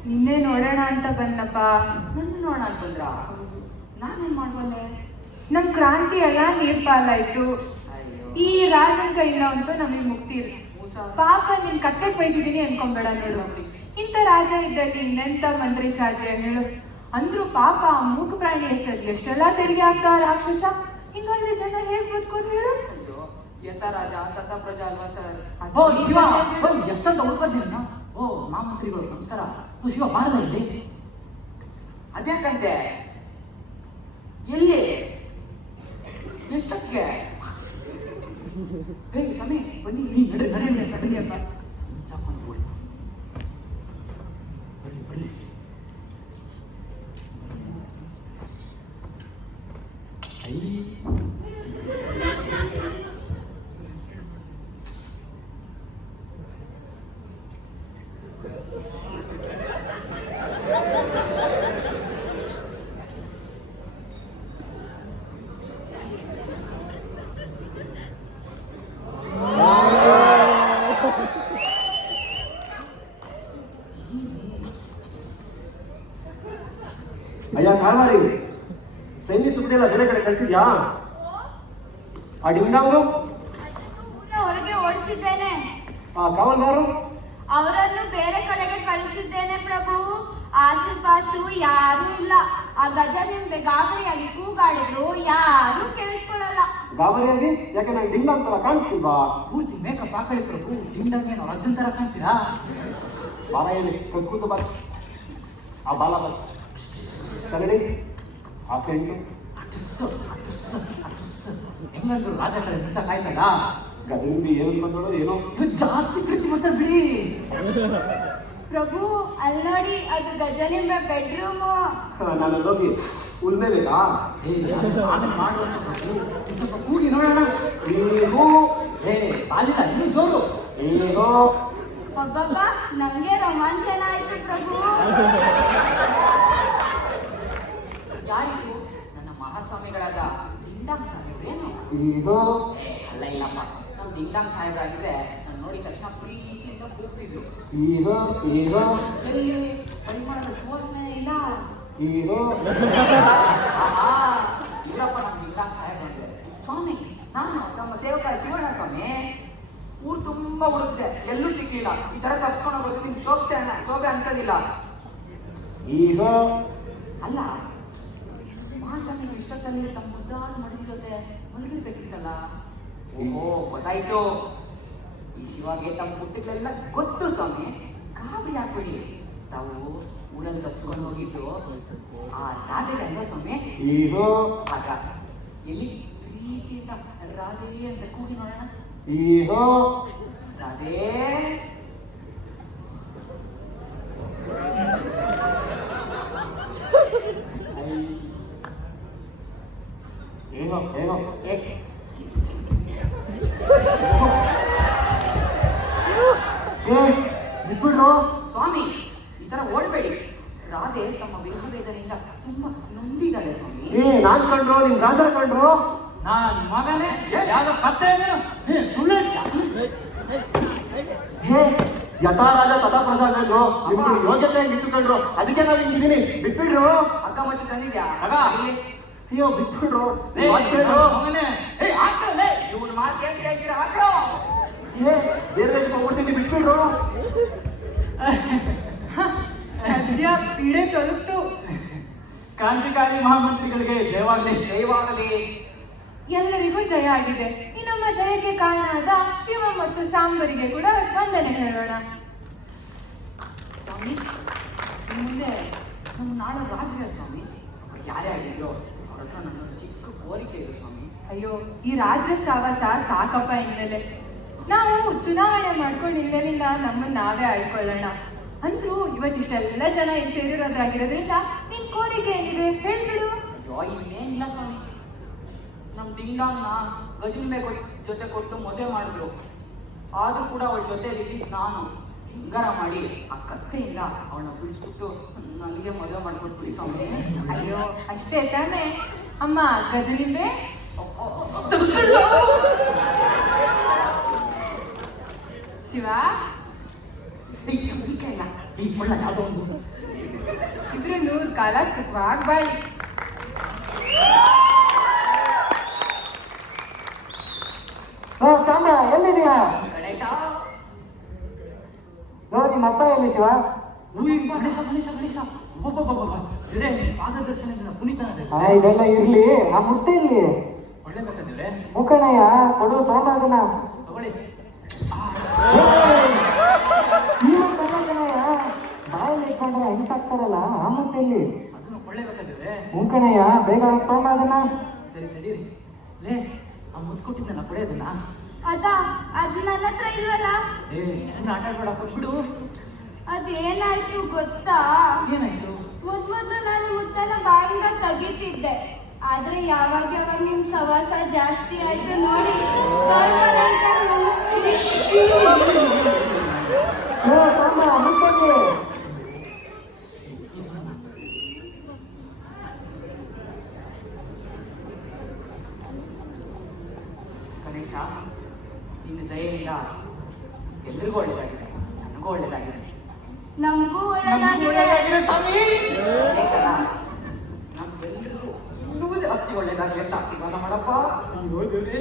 ನಿನ್ನೆ ನೋಡೋಣ ಅಂತ ಬಂದಪ್ಪ. ನನ್ನ ನೋಡೋಣ ಅಂತಂದ್ರ ನಾನೇನ್ ಮಾಡ್ಬಲ್ಲೆ? ನಮ್ ಕ್ರಾಂತಿ ಎಲ್ಲ ನೀರ್ಪಾಲಾಯ್ತು. ಈ ರಾಜನ್ ಕೈಯಿಂದ ಅಂತೂ ನಮಗೆ ಮುಕ್ತಿ ಇದೆ. ಪಾಪ ನಿನ್ ಕತ್ತೆ ಬೈದಿದ್ದೀನಿ ಅನ್ಕೊಂಬೇಡ ನೋಡು. ಇಂಥ ರಾಜ ಇದ್ದಲ್ಲಿ ಇನ್ನೆಂತ ಮಂತ್ರಿ ಸಾಧ್ಯ ಹೇಳು? ಅಂದ್ರೂ ಪಾಪ ಆ ಮೂಕ ಪ್ರಾಣಿ ಹೆಸರು ಎಷ್ಟೆಲ್ಲ ತೆರಿಗೆ ಆಗ್ತಾ ರಾಕ್ಷಸ. ಹಿಂಗಾದ್ರೆ ಜನ ಹೇಗ್ ಬದುಕೋದು ಹೇಳು? ಯಥ ರಾಜ ತಥ ಪ್ರಜಾ ಅಲ್ವಾ ಸರ್? ಓ ಶಿವ, ಎಷ್ಟಂತ ಉಳ್ಕೋದಿಲ್ಲ. ಓ ಮಹಾಮಂತ್ರಿಗಳು ನಮಸ್ಕಾರ. ಓ ಶಿವ, ಬಾರಲ್ಲ ಇಲ್ಲಿ. ಅದ್ಯಾಕಂತೆ? ಎಲ್ಲಿ? ಎಷ್ಟಕ್ಕೆ? ಸಮಯ ಬನ್ನಿ, ನೀ ನಡೆ ನಡೆ ನಡೆ ಅಂತ ಅಯ್ಯ ಕಾಲ್ಮಾರಿ, ಸೈನ್ಯ ತುಕಡಿ ಎಲ್ಲ ಬೇರೆ ಕಡೆ ಕಳಿಸಿದ್ಯಾ? ಆ ಡಿಂಗ್ಡಾಂಗು, ಊರ ಹೊರಗೆ ಓಡಿಸಿದ್ದೇನೆ. ಆ ಕಾವಲ್ಗಾರು, ಅವರನ್ನು ಬೇರೆ ಕಡೆಗೆ ಕಳಿಸಿದ್ದೇನೆ ಪ್ರಭು. ಆಸುಪಾಸು ಯಾರೂ ಇಲ್ಲ. ಆ ಗಜ ನಿಂಬೆ ಗಾಬರಿಯಾಗಿ ಕೂಗಾಡಿದ್ರು ಯಾರೂ ಕೇಳಿಸ್ಕೊಳ್ಳಲ್ಲ. ಗಾಬರಿಯಾಗಿ? ಯಾಕೆ ನಂಗೆ ಡಿಂಗ್ಡಾಂಗ್ ತರ ಕಾಣಿಸ್ತಿಲ್ವಾ? ಪೂರ್ತಿ ಮೇಕಪ್ ಹಾಕೊಳ್ಳಿ ಪ್ರಭು. ಡಿಂಗ್ಡಂಗೇನೋ ಅರ್ಜುನ್ ತರ ಕಾಣ್ತೀರಾ? ಬಾಲ ಎಲ್ಲಿ ಕದ್ಕೂತು ಬಾ. ಆ ಬಾಲ ಬಾ ಕನ್ನಡಿ, ಆ ಸೆಂಟು ಹೆಂಗಂದ್ರು ರಾಜ ಕಡೆ ನಿಜ ಕಾಯ್ತಲ್ಲ. ಗದಗಿಂದ ಏನು ಬಂದಳು ಏನೋ. ಇವ್ ಜಾಸ್ತಿ ಪ್ರೀತಿ ಮಾಡ್ತಾರೆ ಬಿಡಿ. ಪ್ರಭು ಅಲ್ಲಿ ನೋಡಿ, ಅದು ಗಜನಿಂಬೆ ಬೆಡ್ರೂಮು. ನಾನು ಹೋಗಿ ಉಳ್ಮೆ ಬೇಕಾ? ಆಮೇಲೆ ಮಾಡುವಂತ ಪ್ರಭು. ಸ್ವಲ್ಪ ಕೂಗಿ ನೋಡೋಣ. ಏನು ಸಾಲಿಲ್ಲ, ಇನ್ನೂ ಜೋರು. ಏನೋ ಒಬ್ಬಬ್ಬ, ನಮ್ಗೆ ರೋಮಾಂಚನ ಆಯ್ತು ಪ್ರಭು. ಯಾರಿಗೂ ನನ್ನ ಮಹಾಸ್ವಾಮಿಗಳಾದ ಡಿಂಡಾಂಗ್ ಸಾಹೇಬ್ರೇನು? ಏನೋ ಅಲ್ಲ ಇಲ್ಲಪ್ಪ, ನಾವು ಡಿಂಡಾಂಗ್ ಸಾಹೇಬ್ರಾಗಿದ್ರೆ ನಾನು ನೋಡಿದ ತಕ್ಷಣ ಪ್ರೀತಿಯಿಂದ ಕೂಗ್ತಿದ್ರು. ಏನೋ ಏನೋ ಎಲ್ಲಿ ಪರಿಮಾಣದ ಸುವಾಸನೆ ಇಲ್ಲ. ಏನೋ ಇವರಪ್ಪ ನಮ್ಮ ಡಿಂಡಾಂಗ್ ಸಾಹೇಬ್ರು ಅಂದ್ರೆ. ಸ್ವಾಮಿ, ನಾನು ತಮ್ಮ ಸೇವಕ ಶಿವಣ್ಣ ಸ್ವಾಮಿ. ಊರು ತುಂಬಾ ಹುಡುಕ್ತೆ, ಎಲ್ಲೂ ಸಿಕ್ಕಿಲ್ಲ. ಈ ತರ ತಪ್ಸ್ಕೊಂಡು ಹೋಗೋದು ನಿಮ್ಗೆ ಶೋಭೆ ಅನ್ಸೋದಿಲ್ಲ. ಈಗ ಅಲ್ಲ, ಮಹಾಸ್ವಾಮಿಗಳು ಇಷ್ಟೊತ್ತಲ್ಲಿ ತಮ್ಮ ಮುದ್ದಾದ ಮನಸ್ಸು ಜೊತೆ ಮಲಗಿರ್ಬೇಕಿತ್ತಲ್ಲ. ಓಹೋ, ಗೊತ್ತಾಯ್ತು. ಈ ಶಿವಾಗೆ ತಮ್ಮ ಪುಟ್ಟಗಳೆಲ್ಲ ಗೊತ್ತು ಸ್ವಾಮಿ. ಗಾಬರಿ ಹಾಕ್ಬೇಡಿ. ತಾವು ಊರಲ್ಲಿ ತಪ್ಸ್ಕೊಂಡು ಹೋಗಿದ್ದು ಆ ರಾಧೆ ಅಲ್ವಾ ಸ್ವಾಮಿ? ಈಗ ಆಗ ಎಲ್ಲಿ ಪ್ರೀತಿಯಿಂದ ರಾಧೆ ಅಂತ ಕೂಗಿ ನೋಡೋಣ. ಈಗ ರಾಧೆ, ಏನೋ ಏನೋ ಬಿಟ್ಬಿಡ್ರು. ಸ್ವಾಮಿ, ಈ ತರ ಓಡಬೇಡಿ. ರಾಧೆ ತಮ್ಮ ವಿರಹವೇದನೆಯಿಂದ ತುಂಬಾ ನೊಂದಿದ್ದಾಳೆ ಸ್ವಾಮಿ. ನಾನ್ ಕಂಡ್ರು, ನಿಮ್ ರಾಜರ ಕಂಡ್ರು. ನಾನ್ ಮಗನೇ ಯಾವ್ದೋ ಕತ್ತೆ ಸುಳ್ಳು ಹೇಳ್ತೀಯಾ? ಯಥಾ ರಾಜ ತಥಾ ಪ್ರಸಾದ್ ಅಂದ್ರು. ನಿಮ್ಗೆ ಯೋಗ್ಯತೆ ನಿಂತ್ಕೊಂಡ್ರು, ಅದಕ್ಕೆ ನಾವ್ ಹಿಂಗಿದೀನಿ. ಬಿಟ್ಬಿಡ್ರು. ಅಕ್ಕ ಮಚ್ಚಿ ತಂದಿದ್ಯಾ? ಮಗ, ಅಯ್ಯೋ ಬಿಟ್ಬಿಡ್ರು. ಮಗನೇ ಇವ್ನ ಮಾತು ಕೇಳ್ತೀರಾ? ಹಾಕ್ರೋ. ಬೇರೆ ದೇಶಕ್ಕೆ ಹೋಗ್ಬಿಡ್ತೀನಿ, ಬಿಟ್ಬಿಡ್ರು. ಸದ್ಯ ಪೀಡೆ ತಲುಪ್ತು. ಕ್ರಾಂತಿಕಾರಿ ಮಹಾಮಂತ್ರಿಗಳಿಗೆ ಜಯವಾಗಲಿ. ಜಯವಾಗಲಿ. ಎಲ್ಲರಿಗೂ ಜಯ ಆಗಿದೆ. ಈ ನಮ್ಮ ಜಯಕ್ಕೆ ಕಾರಣವಾದ ಶಿವ ಮತ್ತು ಸಾಂಬರಿಗೆ ಕೂಡ ವಂದನೆ ಹೇಳೋಣ. ಸ್ವಾಮಿ, ಇನ್ನು ಮುಂದೆ ನಮ್ಮ ನಾಡ ರಾಜರ ಸ್ವಾಮಿ ಯಾರೇ ಆಗಿದ್ರು ಅವ್ರ ಹತ್ರ ನನ್ನ ಚಿಕ್ಕ ಕೋರಿಕೆ ಇದೆ ಸ್ವಾಮಿ. ಅಯ್ಯೋ, ಈ ರಾಜ್ರ ಸಾವಾಸ ಸಾಕಪ್ಪ. ಇನ್ಮೇಲೆ ನಾವು ಚುನಾವಣೆ ಮಾಡ್ಕೊಂಡು ಇನ್ಮೇಲಿಂದ ನಮ್ಮನ್ನ ನಾವೇ ಆಳ್ಕೊಳ್ಳೋಣ. ಅಂದ್ರೂ ಇವತ್ತಿಷ್ಟೆಲ್ಲ ಜನ ಇಲ್ಲಿ ಸೇರಿರೋದ್ರಾಗಿರೋದ್ರಿಂದ ನಿನ್ ಕೋರಿಕೆ ಏನಿದೆ ಹೇಳ್ಬಿಡು. ಅಯ್ಯೋ, ಇನ್ನೇನಿಲ್ಲ ಸ್ವಾಮಿ. ನಮ್ಮ ಡಿಂಡಾಂಗ್ನ ಗಜಿನ್ಬೆ ಜೊತೆ ಕೊಟ್ಟು ಮದುವೆ ಮಾಡಿದ್ರು. ಆದ್ರೂ ಕೂಡ ಅವಳ ಜೊತೆಲಿ ನಾನು ಹಿಂಗಾರ ಮಾಡಿ ಆ ಕತ್ತೆಯಿಂದ ಅವಳನ್ನ ಬಿಡಿಸ್ಬಿಟ್ಟು ನನಗೆ ಮದುವೆ ಮಾಡ್ಕೊಟ್ಬಿಡಿ ಸ್ವಾಮಿ. ಅಯ್ಯೋ, ಅಷ್ಟೇ ತಾನೇ ಅಮ್ಮ ಗಜನಿಂಬೆ? ಶಿವ, ಈ ಮುಳ್ಳ ಯಾವುದೋ ಒಂದು ಇಬ್ರು 100 ಕಾಲ ಸುಖವಾಗಿ ಬಾಳಿ. ಸಾಂಬ ಎಲ್ಲಿದೆಯಾ? ಗಣೇಶ, ನಿಮ್ಮ ಅಪ್ಪ ಎಲ್ಲಿ ಶಿವ? ಗಣೇಶ ಗಣೇಶ ಗಣೇಶ ಇದೇ ಪಾದದರ್ಶನದಿಂದ ಪುನೀತನಾದ. ಇದೆಲ್ಲ ಇರ್ಲಿ, ಆ ಮುಟ್ಟೆ ಇಲ್ಲಿ ಒಳ್ಳೆದಾಗ್ತದೆ. ಮುಖಣಯ್ಯ ಕೊಡು, ತಗೊಂಡ ಅದನ್ನ ತಗೊಳ್ಳಿ. ಬಾಯಲ್ಲಿ ಇಟ್ಕೊಂಡ್ರೆ ಹೆಂಗ್ಸಾಕ್ತಾರಲ್ಲ, ಆ ಮುಟ್ಟೆ ಇಲ್ಲಿ ಅದನ್ನು ಒಳ್ಳೆದಾಗ್ತದೆ. ಮುಖಣಯ್ಯ ಬೇಗ ತಗೊಂಡ ಅದನ್ನ. ಸರಿ ನಡೀರಿ. ಲೇ, ಆ ಮುದ್ದು ಕೊಟ್ಟಿದ್ದಲ್ಲ ಕೊಡೆಯೋದನ್ನ. ಅದ ಅದು ನನ್ನ ಹತ್ರ ಇಲ್ವಲ್ಲ. ಸುಮ್ಮನೆ ಆಟ ಆಡ್ಬೇಡ, ಕೊಟ್ಬಿಡು. ಅದೇನಾಯ್ತು ಗೊತ್ತಾ? ಏನಾಯ್ತು? ಮೊದ್ಲು ನಾನು ಮುತ್ತನ ಬಾಯಿಂದ ತೆಗಿತಿದ್ದೆ. ಆದ್ರೆ ಯಾವಾಗ ಯಾವಾಗ ನಿಮ್ ಸವಾಸ ಜಾಸ್ತಿ ಆಯ್ತು ನೋಡಿ ಬರ್ಬೋದು ಅಂತಾರು. ಓ ಸಾಮ ಮುಟ್ಟಂಗೆ ಗಣೇಶ ನಿನ್ನ ದಯೆಯಿಂದ ಎಲ್ರಿಗೂ ಒಳ್ಳೇದಾಗಿದೆ, ನನಗೂ ಒಳ್ಳೇದಾಗಿದೆ. ನಮಗೂ ಒಳ್ಳೆದಾಗಿದೆ. ನಮ್ಗೆಲ್ರಿಗೂ ಇನ್ನೂ ಜಾಸ್ತಿ ಒಳ್ಳೇದಾಗಲಿ ಅಂತ ಆಶೀರ್ವಾದ ಮಾಡಪ್ಪ. ಅಯ್ಯೋ ದೇವ್ರೇ,